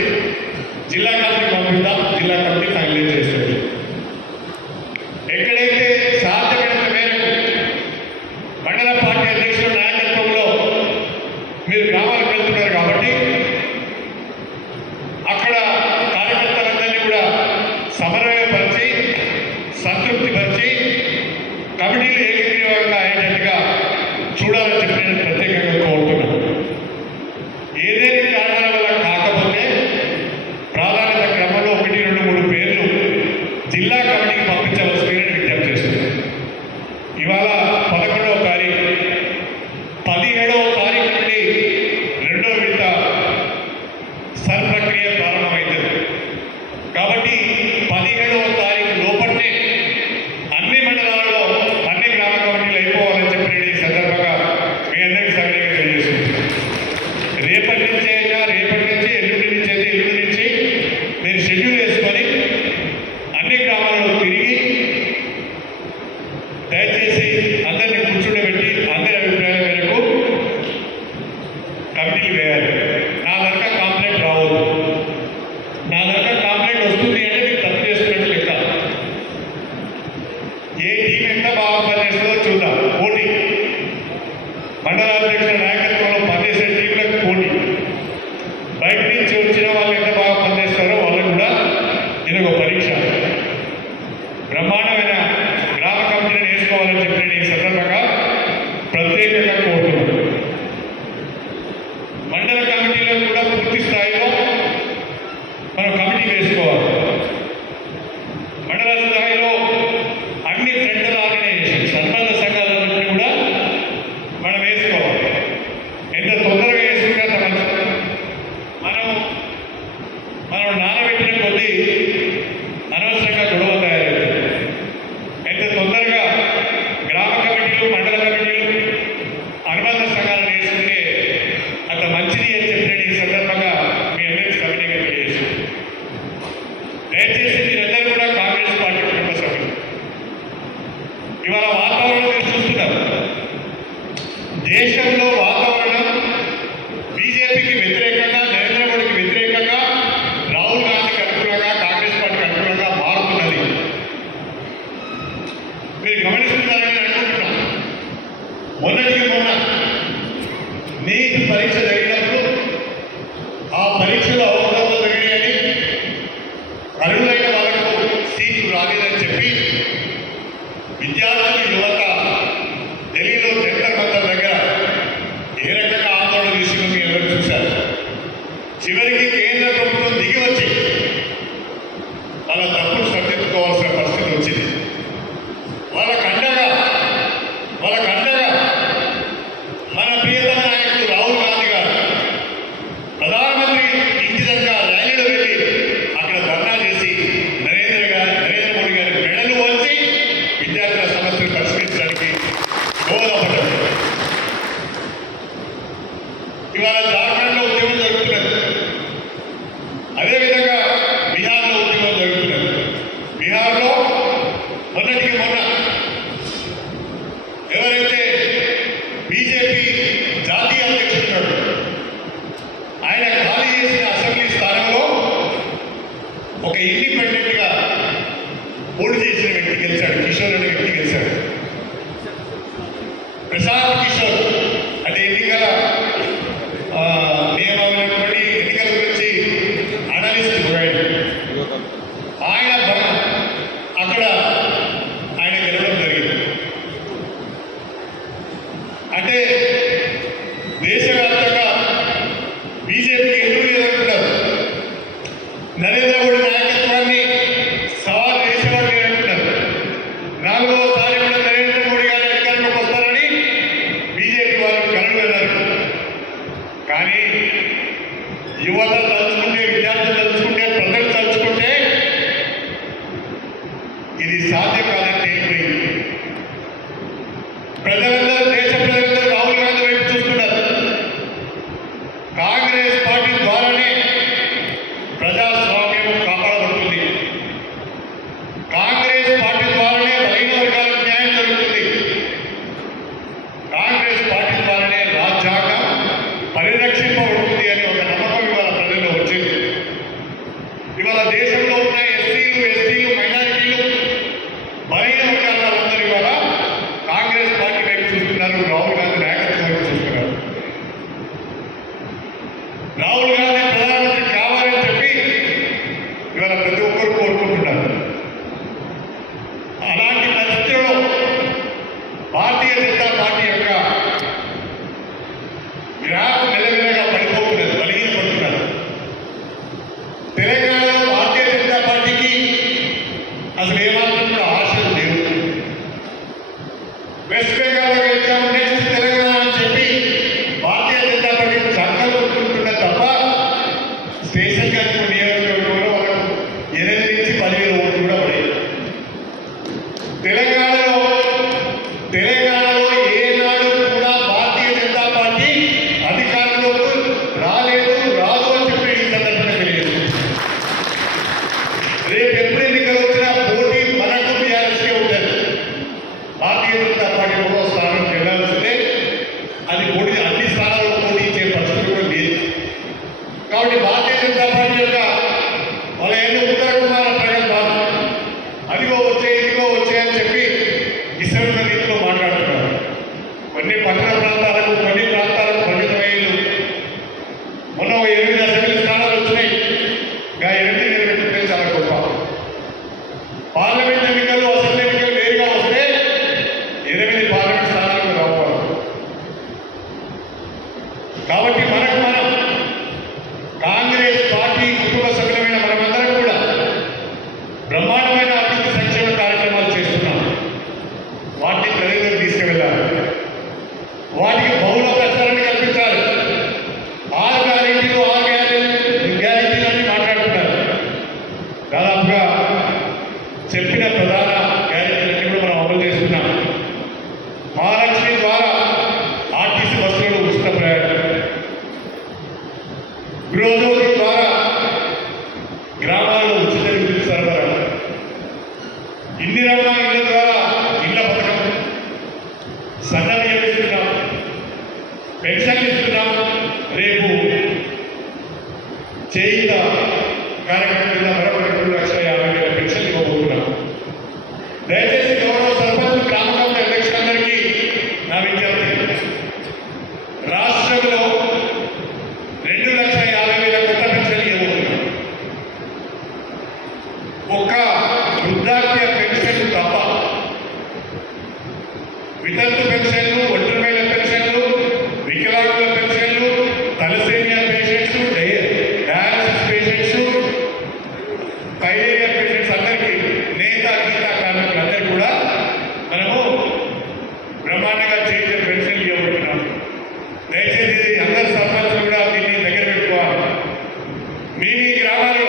జిల్లా కమిటీ పంపిద్దాం, జిల్లా కమిటీ ఫైనలైజ్ చేస్తుంది. ఎక్కడైతే సాధ్యమైనంత మేరకు మండల పార్టీ అధ్యక్షుల నాయకత్వంలో మీరు గ్రామాలకు వెళ్తున్నారు కాబట్టి అక్కడ కార్యకర్తలందరినీ కూడా సమన్వయపరిచి, సంతృప్తిపరిచి కమిటీలు ఏకగ్రీవంగా అయ్యేటట్టుగా చూడాలని చెప్పి నేను ప్రత్యేకంగా కోరుతున్నాను. ఏదైనా కారణాల వల్ల కాకపోతే ప్రాధాన్యత క్రమంలో 1, 2, 3 పేర్లు జిల్లా కమిటీకి పంపించవలసిందిగా నేను విజ్ఞప్తి చేస్తున్నాను. ఇవాళ 11వ తారీఖు, 17వ తారీఖు నుండి 2వ విడత సర్ ప్రక్రియ ప్రారంభమైంది. కాబట్టి 17వ తారీఖు లోపలనే అన్ని మండలాలలో అన్ని గ్రామ కమిటీలు అయిపోవాలని చెప్పి నేను ఈ సందర్భంగా మీ అందరికీ సవినయంగా తెలియజేస్తున్నాను. రేపటి నుంచి అయినా, రేపటి నుంచి, ఎల్లుండి నుంచి అయితే ఎల్లుండి నుంచి మీరు షెడ్యూల్ వేసుకొని అన్ని గ్రామాలలో తిరిగి దయచేసి అందరినీ కూర్చుండబెట్టి అందరి అభిప్రాయం మేరకు కమిటీలు వేయాలి. నా దగ్గర కాంప్లైంట్ రావద్దు. నా దగ్గర కాంప్లైంట్ వస్తుంది అంటే మీరు తప్పు చేస్తున్నట్టు లెక్క. ఏ టీం ఎంత బాగా పనిచేస్తుందో చూద్దాం. పోటీ, మండల అధ్యక్షుల నాయకత్వంలో పనిచేసే టీంలకు పోటీ. బయట నుంచి వచ్చిన వాళ్ళు ఎంత బాగా పనిచేస్తారో వాళ్ళకు కూడా ఇది ఒక పరీక్ష. బ్రహ్మాండమైన గ్రామ కమిటీని వేసుకోవాలని చెప్పి నేను ఈ సందర్భంగా ప్రత్యేకంగా కోరుతున్నాను. మండల కమిటీలో కూడా పూర్తి స్థాయిలో మనం కమిటీ వేసుకోవాలి. మండల స్థాయిలో అన్ని సెంట్రల్ ఆర్గనైజేషన్స్, అనుబంధ సంఘాలన్నింటినీ కూడా మనం వేసుకోవాలి. ఎంత తొందరగా వేసుకుంటే అంత మంచిది. మనం నానబెట్టిన కొద్దీ అనవసరంగా గొడవ తయారవుతుంది. ఎంత తొందరగా గ్రామ కమిటీలు, మండల కమిటీలు, అనుబంధ సంఘాలను వేసుకుంటే అంత మంచిది అని చెప్పి నేను ఈ సందర్భంగా మీ అందరికీ సవినయంగా తెలియజేస్తున్నాను. దయచేసి మీరందరూ కూడా కాంగ్రెస్ పార్టీ కుటుంబ సభ్యులు. ఇవాళ వాతావరణం మీరు చూస్తున్నారు. దేశంలో వాతావరణం బీజేపీకి వ్యతిరేకంగా, నరేంద్ర మోడీకి వ్యతిరేకంగా, రాహుల్ గాంధీకి అనుకూలంగా, కాంగ్రెస్ పార్టీకి అనుకూలంగా మారుతున్నది. మీరు గమనిస్తున్నారని నేను అనుకుంటున్నాను. మొన్నటికి మొన్న నీట్ పరీక్ష జరిగినప్పుడు ఆ పరీక్షలో అవకతవకలు జరిగాయని అర్హులైన చెప్పి విద్యార్థులు యువత ఢిల్లీలో జంతర్ మంతర్ దగ్గర ఏ రకంగా ఆందోళన తీసుకుని మీ అందరూ చూశారు. చివరికి కేంద్ర ప్రభుత్వం దిగి వచ్చి వాళ్ళ తప్పులు సరిదిద్దుకోవాల్సిన పరిస్థితి వచ్చింది. వాళ్ళకు అండగా మన ప్రియతమ నాయకుడు రాహుల్ గాంధీ గారు ప్రధానమంత్రి ఇంటి దగ్గర ర్యాలీలో వెళ్ళి అక్కడ ధర్నా చేసి నరేంద్ర మోడీ గారి మెడలు వంచి విద్యార్థుల సమస్యలు పరిష్కరించడానికి దోహదపడ్డారు. ఇవాళ జార్ఖండ్లో ఉద్యమం జరుగుతున్నది. అదేవిధంగా బీహార్లో ఉద్యమం జరుగుతున్నది. బీహార్లో మొన్నటికి మొన్న ఎవరైతే బీజేపీ జాతీయ అధ్యక్షుడు ఉన్నాడు, ఆయన ఖాళీ చేసిన అసెంబ్లీ స్థానంలో ఒక ఇండిపెండెంట్ గా పోటీ చేసిన వ్యక్తి గెలిచాడు. కిషోర్ అనే వ్యక్తి గెలిచాడు. ప్రశాంత్ కిషోర్ అంటే ఎన్నికల నియమాలైనటువంటి ఎన్నికల గురించి అనలిస్ట్ ఆయన అక్కడ ఆయన గెలవడం జరిగింది. అంటే దేశవ్యాప్తంగా బీజేపీకి ఎదురు ఎదుర్కొన్నారు. నరేంద్ర మోడీ నాయకత్వాన్ని సవాల్ చేసేవాళ్ళు లేదంటున్నారు. 4వసారి కూడా నరేంద్ర మోడీ గారి అధికారంలోకి వస్తారని బీజేపీ వాళ్ళు కలలు వెళ్ళారు. కానీ యువత తలుచుకుంటే, విద్యార్థులు తలుచుకుంటే, ప్రజలు తలుచుకుంటే ఇది సాధ్యం కాదని తేలిపోయింది. దేశ ప్రజలందరూ రాహుల్ గాంధీ వైపు చూస్తున్నారు. కాంగ్రెస్ పార్టీ ద్వారానే ప్రజాస్వామ్యం కాపాడబడుతుంది. కాంగ్రెస్ పార్టీ ద్వారానే బలహీన వర్గాలకు న్యాయం జరుగుతుంది. కాంగ్రెస్ పార్టీ ద్వారానే రాజ్యాంగం పరిరక్షింపబడుతుంది అనే ఒక నమ్మకం ఇవాళ ప్రజల్లో వచ్చింది. ఇవాళ దేశంలో ఉన్న ఎస్సీలు, మైనారిటీలు, బలహీన వర్గాల వాళ్ళందరూ ఇవాళ కాంగ్రెస్ పార్టీ వైపు చూస్తున్నారు. రాహుల్ గాంధీ నాయకత్వం వైపు చూస్తున్నారు. రాహుల్ గాంధీ ప్రధానమంత్రి కావాలని చెప్పి ఇవాళ ప్రతి ఒక్కరు కోరుకుంటున్నారు. అలాంటి పరిస్థితుల్లో భారతీయ జనతా పార్టీ యొక్క గ్రాఫ్ మెల్లమెల్లగా పడిపోతున్నది, బలహీనపడుతున్నారు. తెలంగాణలో భారతీయ జనతా పార్టీకి అసలు ఏమాత్రం కూడా ఆశలు లేవు. వెస్ట్ బెంగాల్లో గెలిచాము, నెక్స్ట్ తెలంగాణ అని చెప్పి భారతీయ జనతా పార్టీ చక్కలు కొట్టుకుంటున్నది తప్ప స్టేషన్ గారి నియోజకవర్గంలో వాళ్ళకు 8 నుంచి 10,000 ఓట్లు కూడా పడాయి. తెలంగాణలో ఏనాడు కూడా భారతీయ జనతా పార్టీ అధికారంలోకి రాలేదు, రాదు అని చెప్పి ఈ సందర్భంగా తెలియదు. రేపు ఎప్పుడు ఎన్నికలు వచ్చినా పోటీ మనకు టీఆర్ఎస్కే ఉంటుంది. భారతీయ జనతా పార్టీ 3వ స్థానానికి వెళ్ళాల్సిందే. అది పోటీ అన్ని స్థానాల్లో పోటీ ఇచ్చే పరిస్థితి కూడా లేదు. కాబట్టి భారతీయ జనతా పార్టీ యొక్క వాళ్ళ ఎన్నో ఉత్తర కుమార ప్రగల్భాలు అదిగో వచ్చే ఇదిగో వచ్చే అని చెప్పి ఇసరున్న రీతిలో మాట్లాడుతున్నారు. కొన్ని పట్టణ ప్రాంతాలకు, కొన్ని ప్రాంతాలకు పరిమితమయ్యారు. మొన్న 8 అసెంబ్లీ స్థానాలు వచ్చినాయి. ఇంకా 8 నిలబెట్టితే చాలా గొప్ప. పార్లమెంట్ ఎన్నికలు, అసెంబ్లీ ఎన్నికలు వేరుగా వస్తే 8 పార్లమెంట్ స్థానాలకు రావాలి. కాబట్టి మనం కాంగ్రెస్ పార్టీ కుటుంబ సభ్యులమైన మనమందరం కూడా బ్రహ్మాండమైన అభివృద్ధి సంక్షేమ కార్యక్రమాలు చేస్తున్నాం. వాటిని ప్రజలకు తీసుకువెళ్ళాలి. వాటికి బహుళ ప్రచారాన్ని కల్పించాలి. 6 గ్యారెంటీలు 6 గ్యారెంటీలు అని మాట్లాడుతున్నారు. దాదాపుగా చెప్పిన ప్రధాన గ్యారెంటీలన్నీ కూడా మనం అమలు చేస్తున్నాం. మహాలక్ష్మి ద్వారా ఆర్టీసీ బస్సులలో ఉచిత ప్రయాణం, గృహజ్యోతి ద్వారా గ్రామాల్లో ఉచిత విద్యుత్ సరఫరా, ఇందిరమ్మ ఇళ్ల ద్వారా ఇళ్ల పథకం, సన్నబియ్యం ఇస్తున్నాం, పెన్షన్ ఇస్తున్నాం. రేపు చేయిత కార్యక్రమం కింద మరొక 2,50,000 పెన్షన్ ఇవ్వబోతున్నాం. దయచేసి గౌరవ సర్పంచ్, గ్రామ కమిటీ అధ్యక్షులందరికీ నా విజ్ఞప్తి, రాష్ట్రంలో 2,50,000 కొత్త పెన్షన్ ఇవ్వబోతున్నాం. ఒక్క వృద్ధాప్య పెన్షన్ వితంతు పెన్షన్లు, ఒంటరి మహిళల పెన్షన్లు, వికలాంగుల పెన్షన్లు, thalassemia patients, dialysis patients, thyroid patients అందరికీ, నేత గీత కార్మికులందరికీ కూడా మనము బ్రహ్మాండంగా చేసే పెన్షన్లు ఇవ్వబోతున్నాం. దయచేసి అందరు సర్పంచులు కూడా దీన్ని దగ్గర పెట్టుకోవాలి. మీ గ్రామాల్లో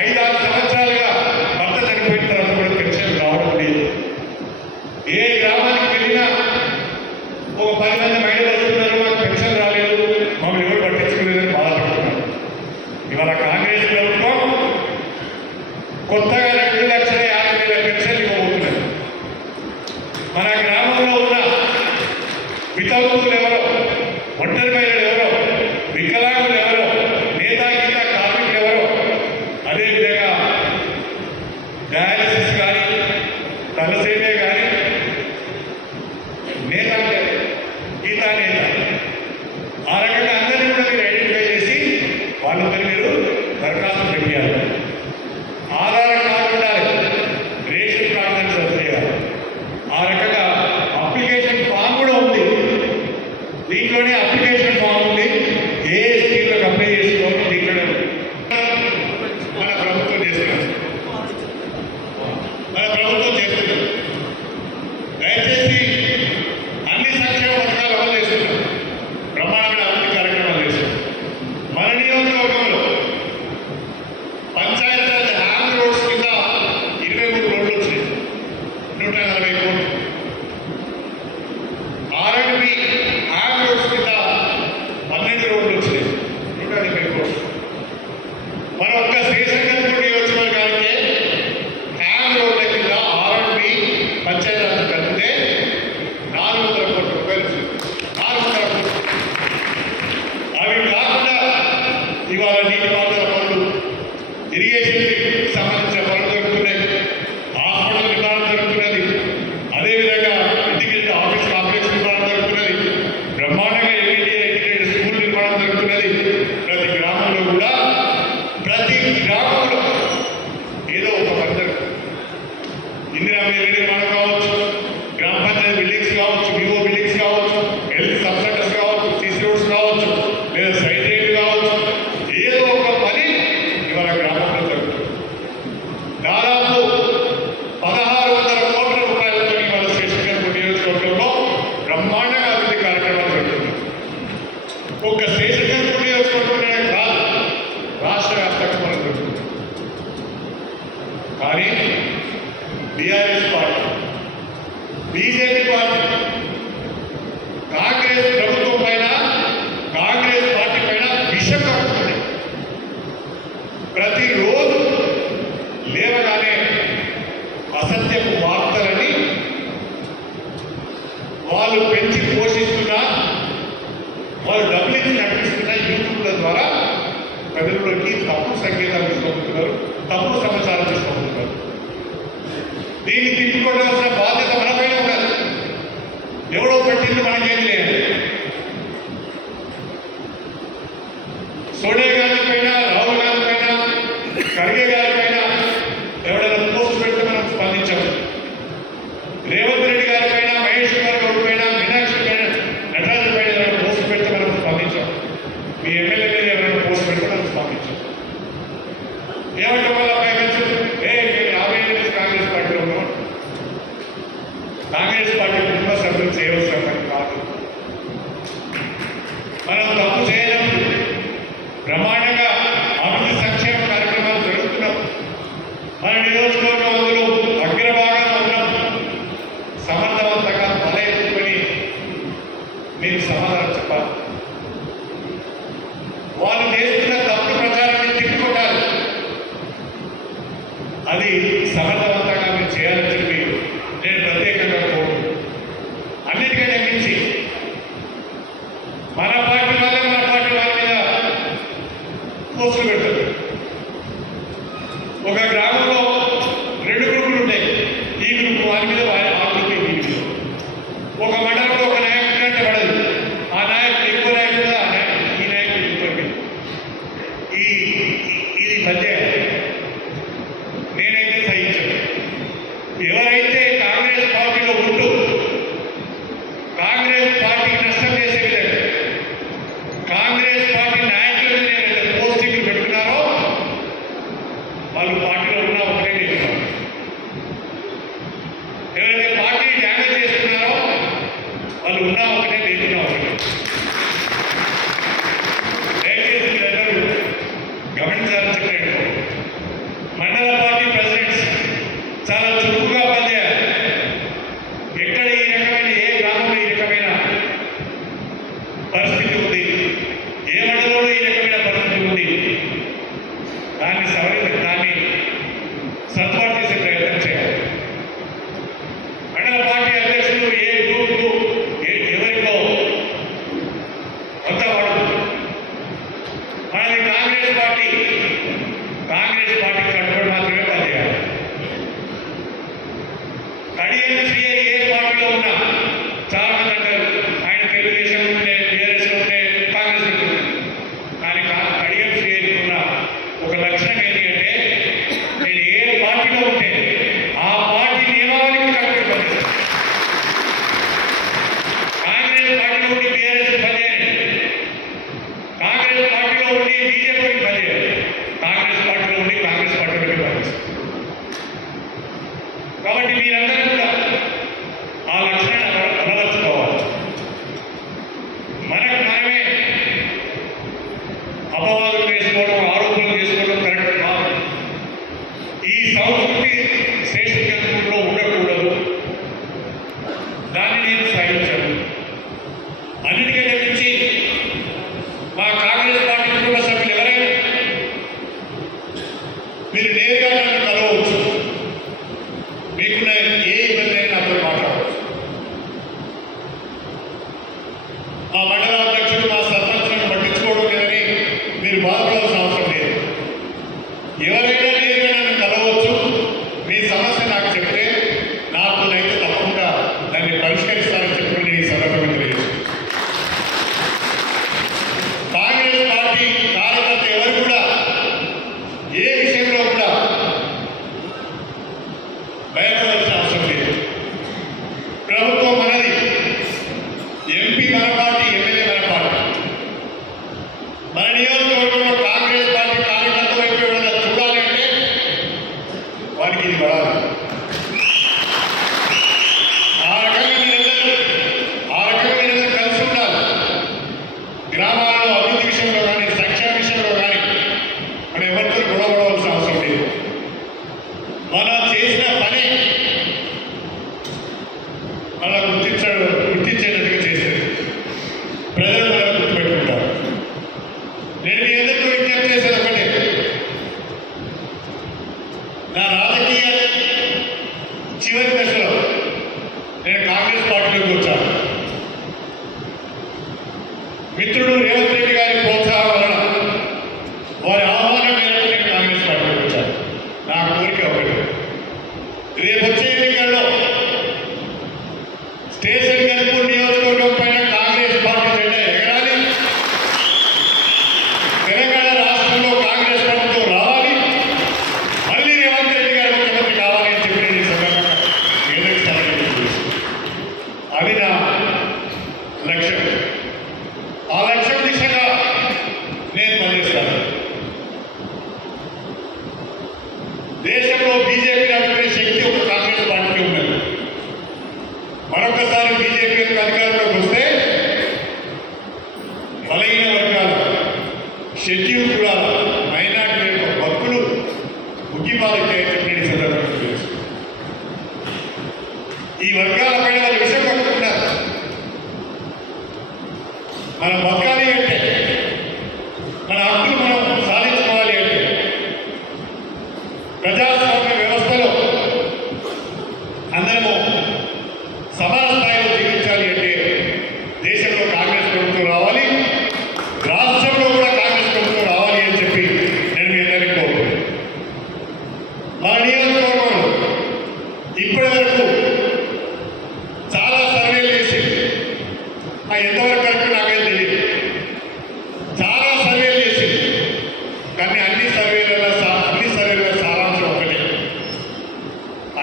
5-6 సంవత్సరాలుగా భర్త చనిపోయిన తర్వాత కూడా పెన్షన్ రావడం లేదు. ఏ గ్రామానికి వెళ్ళినా ఒక 10 మంది మహిళలు వస్తున్నారు, మాకు పెన్షన్ రాలేదు, మమ్మల్ని ఎవరు పట్టించుకోలేదని బాధపడుతున్నారు. ఇవాళ కాంగ్రెస్ ప్రభుత్వం కొత్తగా 2,50,000 పెన్షన్ ఇవ్వబోతున్నారు. మన గ్రామంలో ఉన్న వితంతువులు ఎవరో, ఒంటరి మహిళలు ఎవరో, వికలాంగులు ఎవరో, నేతా గీత కార్మికులు ఎవరో, అదేవిధంగా డయాలసిస్ కానీ, తలసేమియా కానీ, నేత గీతా నేత, ఆ రకంగా అందరినీ కూడా మీరు ఐడెంటిఫై చేసి వాళ్ళందరూ మీరు దరఖాస్తు పెట్టాలి. ఆధార్ కార్డు ఉండాలి, రేషన్ కార్డు అని సర్చ్ చేయాలి. ఆ రకంగా అప్లికేషన్ ఫామ్ కూడా ఉంది. దీంట్లోనే అప్లికేషన్ ఫామ్ ఉంది. ఏ స్కీమ్లకు అప్లై చేసుకోవాలి దీంట్లోనే మన ప్రభుత్వం చేస్తున్నారు. దయచేసి అన్ని సంక్షేమ పథకాలు అమలు చేస్తున్నాం. బ్రహ్మాండమైన అభివృద్ధి కార్యక్రమాలు చేస్తున్నాం. మన నియోజకవర్గంలో పంచాయతీరాజ్ హ్యాండ్ రోడ్స్ కింద 23 రోడ్లు వచ్చినాయి, 140 కోట్లు. R&B హ్యాండ్ రోడ్స్ కింద 12 రోడ్లు వచ్చినాయి, 170 కోట్లు. మన ఒక్క శ్రీశంకరపూర్ నియోజకవర్గానికి హ్యాండ్ రోడ్ల కింద R&B పంచాయతీరాజ్ కలిపితే 400 కోట్ల రూపాయలు వచ్చింది. 400 కోట్లు. అవి కాకుండా ఇవాళ నీటిపారుదల పనులు, ఇరిగేషన్కి సంబంధించిన పనులు జరుగుతున్నాయి, హాస్పిటల్ నిర్మాణం జరుగుతున్నది, అదేవిధంగా ఇంటిగ్రేటెడ్ ఆఫీస్ కాంప్లెక్స్ నిర్మాణం జరుగుతున్నది, బ్రహ్మాండంగా ఇంటిగ్రేటెడ్ స్కూల్ నిర్మాణం జరుగుతున్నది. ప్రతి గ్రామంలో కూడా ఏదో ఒక పని జరుగుతుంది. ఇందిరా మిల్ నిర్మాణం కావచ్చు, గ్రామ పంచాయతీ బిల్డింగ్స్ కావచ్చు, వివో బిల్డింగ్స్ కావచ్చు, హెల్త్ సబ్ సెంటర్స్ కావచ్చు, సిసి రోడ్స్ కావచ్చు, లేదా సైడ్ రేట్లు కావచ్చు, ఏదో ఒక పని ఇవాళ గ్రామంలో జరుగుతుంది. దాదాపు 1,600 కోట్ల రూపాయలతో ఇవాళ శ్రీశంకరపూర్ నియోజకవర్గంలో బ్రహ్మాండంగా అభివృద్ధి కార్యక్రమాలు జరుగుతుంది. ఒక్క శ్రీశంకరపూర్ నియోజకవర్గంలోనే కాదు, రాష్ట్ర వ్యాప్తంగా మనం జరుగుతుంది. కానీ BRS party, BJP party, Congress ప్రభుత్వం పైన, కాంగ్రెస్ పార్టీ పైన విషం కక్కుతుంది. ప్రతిరోజు లేవగానే అసత్యపు వార్తలని వాళ్ళు పెంచి పోషిస్తున్నా, వాళ్ళు డబ్బులు ఇచ్చి నడిపిస్తున్న యూట్యూబ్ల ద్వారా ప్రజల్లోకి తప్పుడు సంకేతాలు తీసుకుంటున్నారు, తప్పుడు సమాచారం తీసుకుంటున్నారు. దీన్ని తిప్పుకోవాల్సిన బాధ్యత మనపైన ఉన్నది. ఎవడో పెట్టింది మనకేం లేదు. సోనియా గాంధీ పైన, రాహుల్ గాంధీ పైన, ఖర్గే గారి పైన ఎవరైనా పోస్ట్ పెడితే మనం స్పందించాము. రేవంత్ రెడ్డి గారి పైన, మహేష్ కుమార్ గౌడ్ పైన, మీనాక్షి పైన, నటరాజన్ పైన ఎవరైనా పోస్ట్ పెడితే మనం స్పందించాం. మీ ఎమ్మెల్యే మీద ఎవరైనా పోస్ట్ పెడితే మనం స్పందించాం. ఏమంటే వల్ల కాంగ్రెస్ పార్టీలో ఉన్నాం, కాంగ్రెస్ పార్టీ కుటుంబ సభ్యులు చేయవలసిన పని కాదు. మనం తప్పు చేయనప్పుడు బ్రహ్మాండంగా అభివృద్ధి సంక్షేమ కార్యక్రమాలు జరుగుతున్నాం. మన నియోజకవర్గం అందులో అగ్రభాగాన ఉన్నాం. సమర్థవంతంగా తల ఎత్తుకొని మీరు సమాధానం చెప్పాలి. వాళ్ళు చేస్తున్న తప్పు ప్రచారాన్ని తిప్పుకోవాలి. అది సమర్థవంతంగా మీరు చేయాలని చెప్పి నేను ప్రత్యేకంగా కోరుతున్నాను. అన్నిటికంటే మించి మన పార్టీ వల్ల మన పార్టీ వాళ్ళ మీద పోస్టులు పెడతారు. ఒక గ్రామంలో 2 గ్రూపులు ఉంటాయి, ఈ గ్రూప్ వారి మీద, ఆ గ్రూప్ ఈ గ్రూప్. ఒక మండలంలో ఒక నాయకుడు అంటే పడదు, ఆ నాయకుడు ఇంకో నాయకుడు కదా, ఈ నాయకుడు ఇంకో. ఇది మధ్య నేనైతే సహించాను. ఎవరైతే కాంగ్రెస్ పార్టీలో ఉంటూ వాళ్ళు పార్టీలో ఉన్నా ఒకటే చేస్తున్నారు. ఎవరైతే పార్టీ డ్యామేజ్ చేస్తున్నారో వాళ్ళు ఉన్నా ఒకటే లేకున్నా ఒకటే. దయచేసి మీరందరూ గమనించాలని చెప్పాడు. మండల పార్టీ ప్రెసిడెంట్స్ చాలా చురుకుగా పనిచేయాలి. ఎక్కడ ఈ రకమైన ఏ గ్రామంలో ఈ రకమైన పరిస్థితి ఉంది, ఏ మండలంలో ఈ రకమైన పరిస్థితి ఉంది, దాన్ని సర్దుబాటు చేసే ప్రయత్నం చేయాలి. మండల పార్టీ అధ్యక్షులు ఏ గ్రూప్కు ఎవరికో కొంత వాడు. మనది కాంగ్రెస్ పార్టీ కట్టుబడి మాత్రమే పనిచేయాలి. కడియం శ్రీ ఏ పార్టీలో ఉన్నా చాలా మంది అంటారు ఆయన తెలుగుదేశం ఉంటే, టీఆర్ఎస్ ఉంటే, కాంగ్రెస్ ఉంటుంది. కానీ కడియం శ్రీ ఉన్న ఒక లక్షణం ఏంటి అంటే నేను ఏ పార్టీలో ఉంటే ఆ పార్టీ నియమావళికి కట్టుబడి పనిచేస్తాను. కాంగ్రెస్ పార్టీలో ఉండి టీఆర్ఎస్ పనిచేయండి, కాంగ్రెస్ పార్టీలో ఉండి బీజేపీకి పనిచేయండి, కాంగ్రెస్ పార్టీలో ఉండి కాంగ్రెస్ పార్టీలోకి పనిచేస్తాను. కాబట్టి మీరందరూ కూడా ఆ లక్షణాన్ని అలవర్చుకోవాలి. మనకు మనమే అపవాదులు వేసుకోవడం, ఆరోపణలు చేసుకోవడం కరెక్ట్ కాదు. ఈ సంస్కృతి శ్రేష్ఠలో ఉండకూడదు. దాన్ని నేను సహించను. అన్నిటికంటే మించి మా కాంగ్రెస్ పార్టీ కుటుంబ సభ్యులు ఎవరైనా మీరు నేరుగా నన్ను కలవచ్చు, మీకున్న ఏ ఇబ్బంది అయినా నాతో మాట్లాడవచ్చు. మా మండల అధ్యక్షుడు మా సర్పంచ్లను పట్టించుకోవడం లేదని మీరు బాధపడాల్సిన అవసరం లేదు. ఎవరైనా నేరుగా నన్ను కలవచ్చు. మీ సమస్య నాకు చెప్తే నాకునైతే తప్పకుండా దాన్ని పరిష్కరిస్తారని చెప్పి ఈ సందర్భంగా తెలియజేస్తాను. కాంగ్రెస్ పార్టీ కార్యకర్త ఎవరు కూడా ఏ విషయంలో కూడా భయపడాల్సిన అవసరం లేదు. ప్రభుత్వం మనది, ఎంపీ మన పార్టీ, ఎమ్మెల్యే మన పార్టీ. మన నియోజకవర్గంలో కాంగ్రెస్ పార్టీ కార్యకర్త వైపు ఎవరైనా చూడాలి అంటే వారికి ఇది పడాలి. ఆ రకంగా మీరందరూ కలిసి ఉండాలి. గ్రామాలలో అభివృద్ధి విషయంలో కానీ, సంక్షేమ విషయంలో కానీ మనం ఎవరితో గొడవపడవలసిన అవసరం లేదు. మనం చేసిన పని మనం గుర్తించేటట్టుగా చేసేది ప్రజలు మనం గుర్తుపెట్టుకుంటారు. నేను మీ అందరికీ విజ్ఞప్తి చేసేది ఒకటే, నా రాజకీయ చివరి దశలో నేను కాంగ్రెస్ పార్టీలోకి వచ్చాను. మిత్రుడు రేవంత్ రెడ్డి గారి ప్రోత్సాహం వలన, వారి ఆహ్వానం మేరకు నేను కాంగ్రెస్ పార్టీలోకి వచ్చాను. నా కోరిక ఒకటి, రేపు వచ్చే ఎన్నికల్లో స్టేషన్ గన్పూర్ నియోజకవర్గం పైన కాంగ్రెస్ పార్టీ జెండా ఎగరాలి. తెలంగాణ రాష్ట్రంలో కాంగ్రెస్ ప్రభుత్వం రావాలి. మళ్ళీ రేవంత్ రెడ్డి గారు ముఖ్యమంత్రి కావాలి అని చెప్పి నేను ఈ సందర్భంగా ఏదైతే సలహా. అది నా లక్ష్యం. ఆ లక్ష్యం దిశగా నేను పనిచేస్తాను. దేశంలో బీజేపీ నడిపే శక్తి ఒక కాంగ్రెస్ పార్టీకి ఉన్నది. మరొకసారి బీజేపీ అధికారంలోకి వస్తే బలహీన వర్గాలు, షెడ్యూల్ కూడా, మైనార్టీ యొక్క భక్తులు ముగ్గిపాలైతే చెప్పిన సందర్భంగా తెలుసు. ఈ వర్గాలపైన వాళ్ళు విషయం పట్టుకుంటారు. మన బతకాలి అంటే, మన హక్కులు మనం సాధించుకోవాలి అంటే, ప్రజాస్వామ్య వ్యవస్థలో అందరము సమాన స్థాయిలో జీవించాలి అంటే దేశంలో కాంగ్రెస్ ప్రభుత్వం రావాలి, రాష్ట్రంలో కూడా కాంగ్రెస్ ప్రభుత్వం రావాలి అని చెప్పి నేను మీ అందరికీ కోరుకుంటున్నాను. మా నియోజకవర్గంలో ఇప్పటి వరకు చాలా సర్వేలు చేసి ఎంతవరకు కరెక్ట్ నాకైతే తెలియదు. చాలా సర్వేలు చేసి, కానీ అన్ని సర్వేల సారాంశం ఒకటే.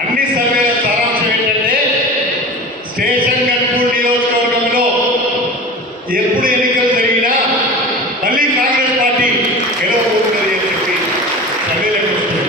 అన్ని సర్వేల సారాంశం ఏంటంటే స్టేషన్ గన్పూర్ నియోజకవర్గంలో ఎప్పుడు ఎన్నికలు జరిగినా మళ్ళీ కాంగ్రెస్ పార్టీ గెలవబోతున్నది అని చెప్పి సర్వేలకు వస్తుంది.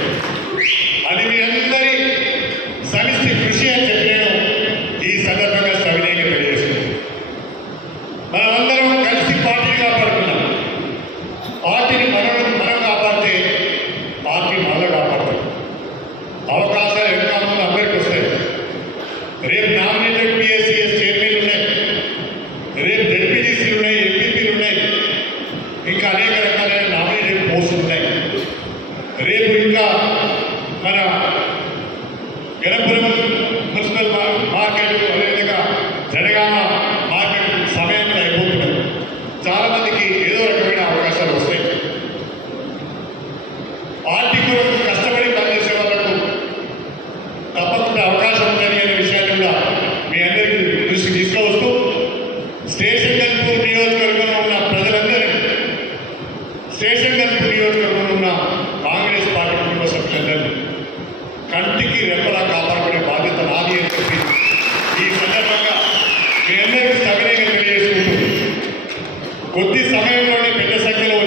మన గణపురం మున్సిపల్ మార్కెట్ అదేవిధంగా జనగామ మార్కెట్ సమయంలో అయిపోతున్నాయి. చాలా మందికి ఏదో రకమైన అవకాశాలు వస్తాయి. పార్టీ కోసం కష్టపడి పనిచేసే వాళ్ళకు తప్పకుండా అవకాశం ఉందని అనే విషయాన్ని కూడా మీ అందరికీ దృష్టికి తీసుకువస్తూ స్టేషన్ గన్పూర్ నియోజకవర్గంలో ఉన్న ప్రజలందరినీ, స్టేషన్ గన్పూర్ నియోజకవర్గంలో ఉన్న కాంగ్రెస్ పార్టీ కుటుంబ సభ్యులందరినీ కంటికి రెప్పలా కాపాడుకునే బాధ్యత నాది అని చెప్పి ఈ సందర్భంగా మీ అందరికీ సవినయంగా తెలియజేసుకుంటూ కొద్ది సమయంలోనే పెద్ద సంఖ్యలో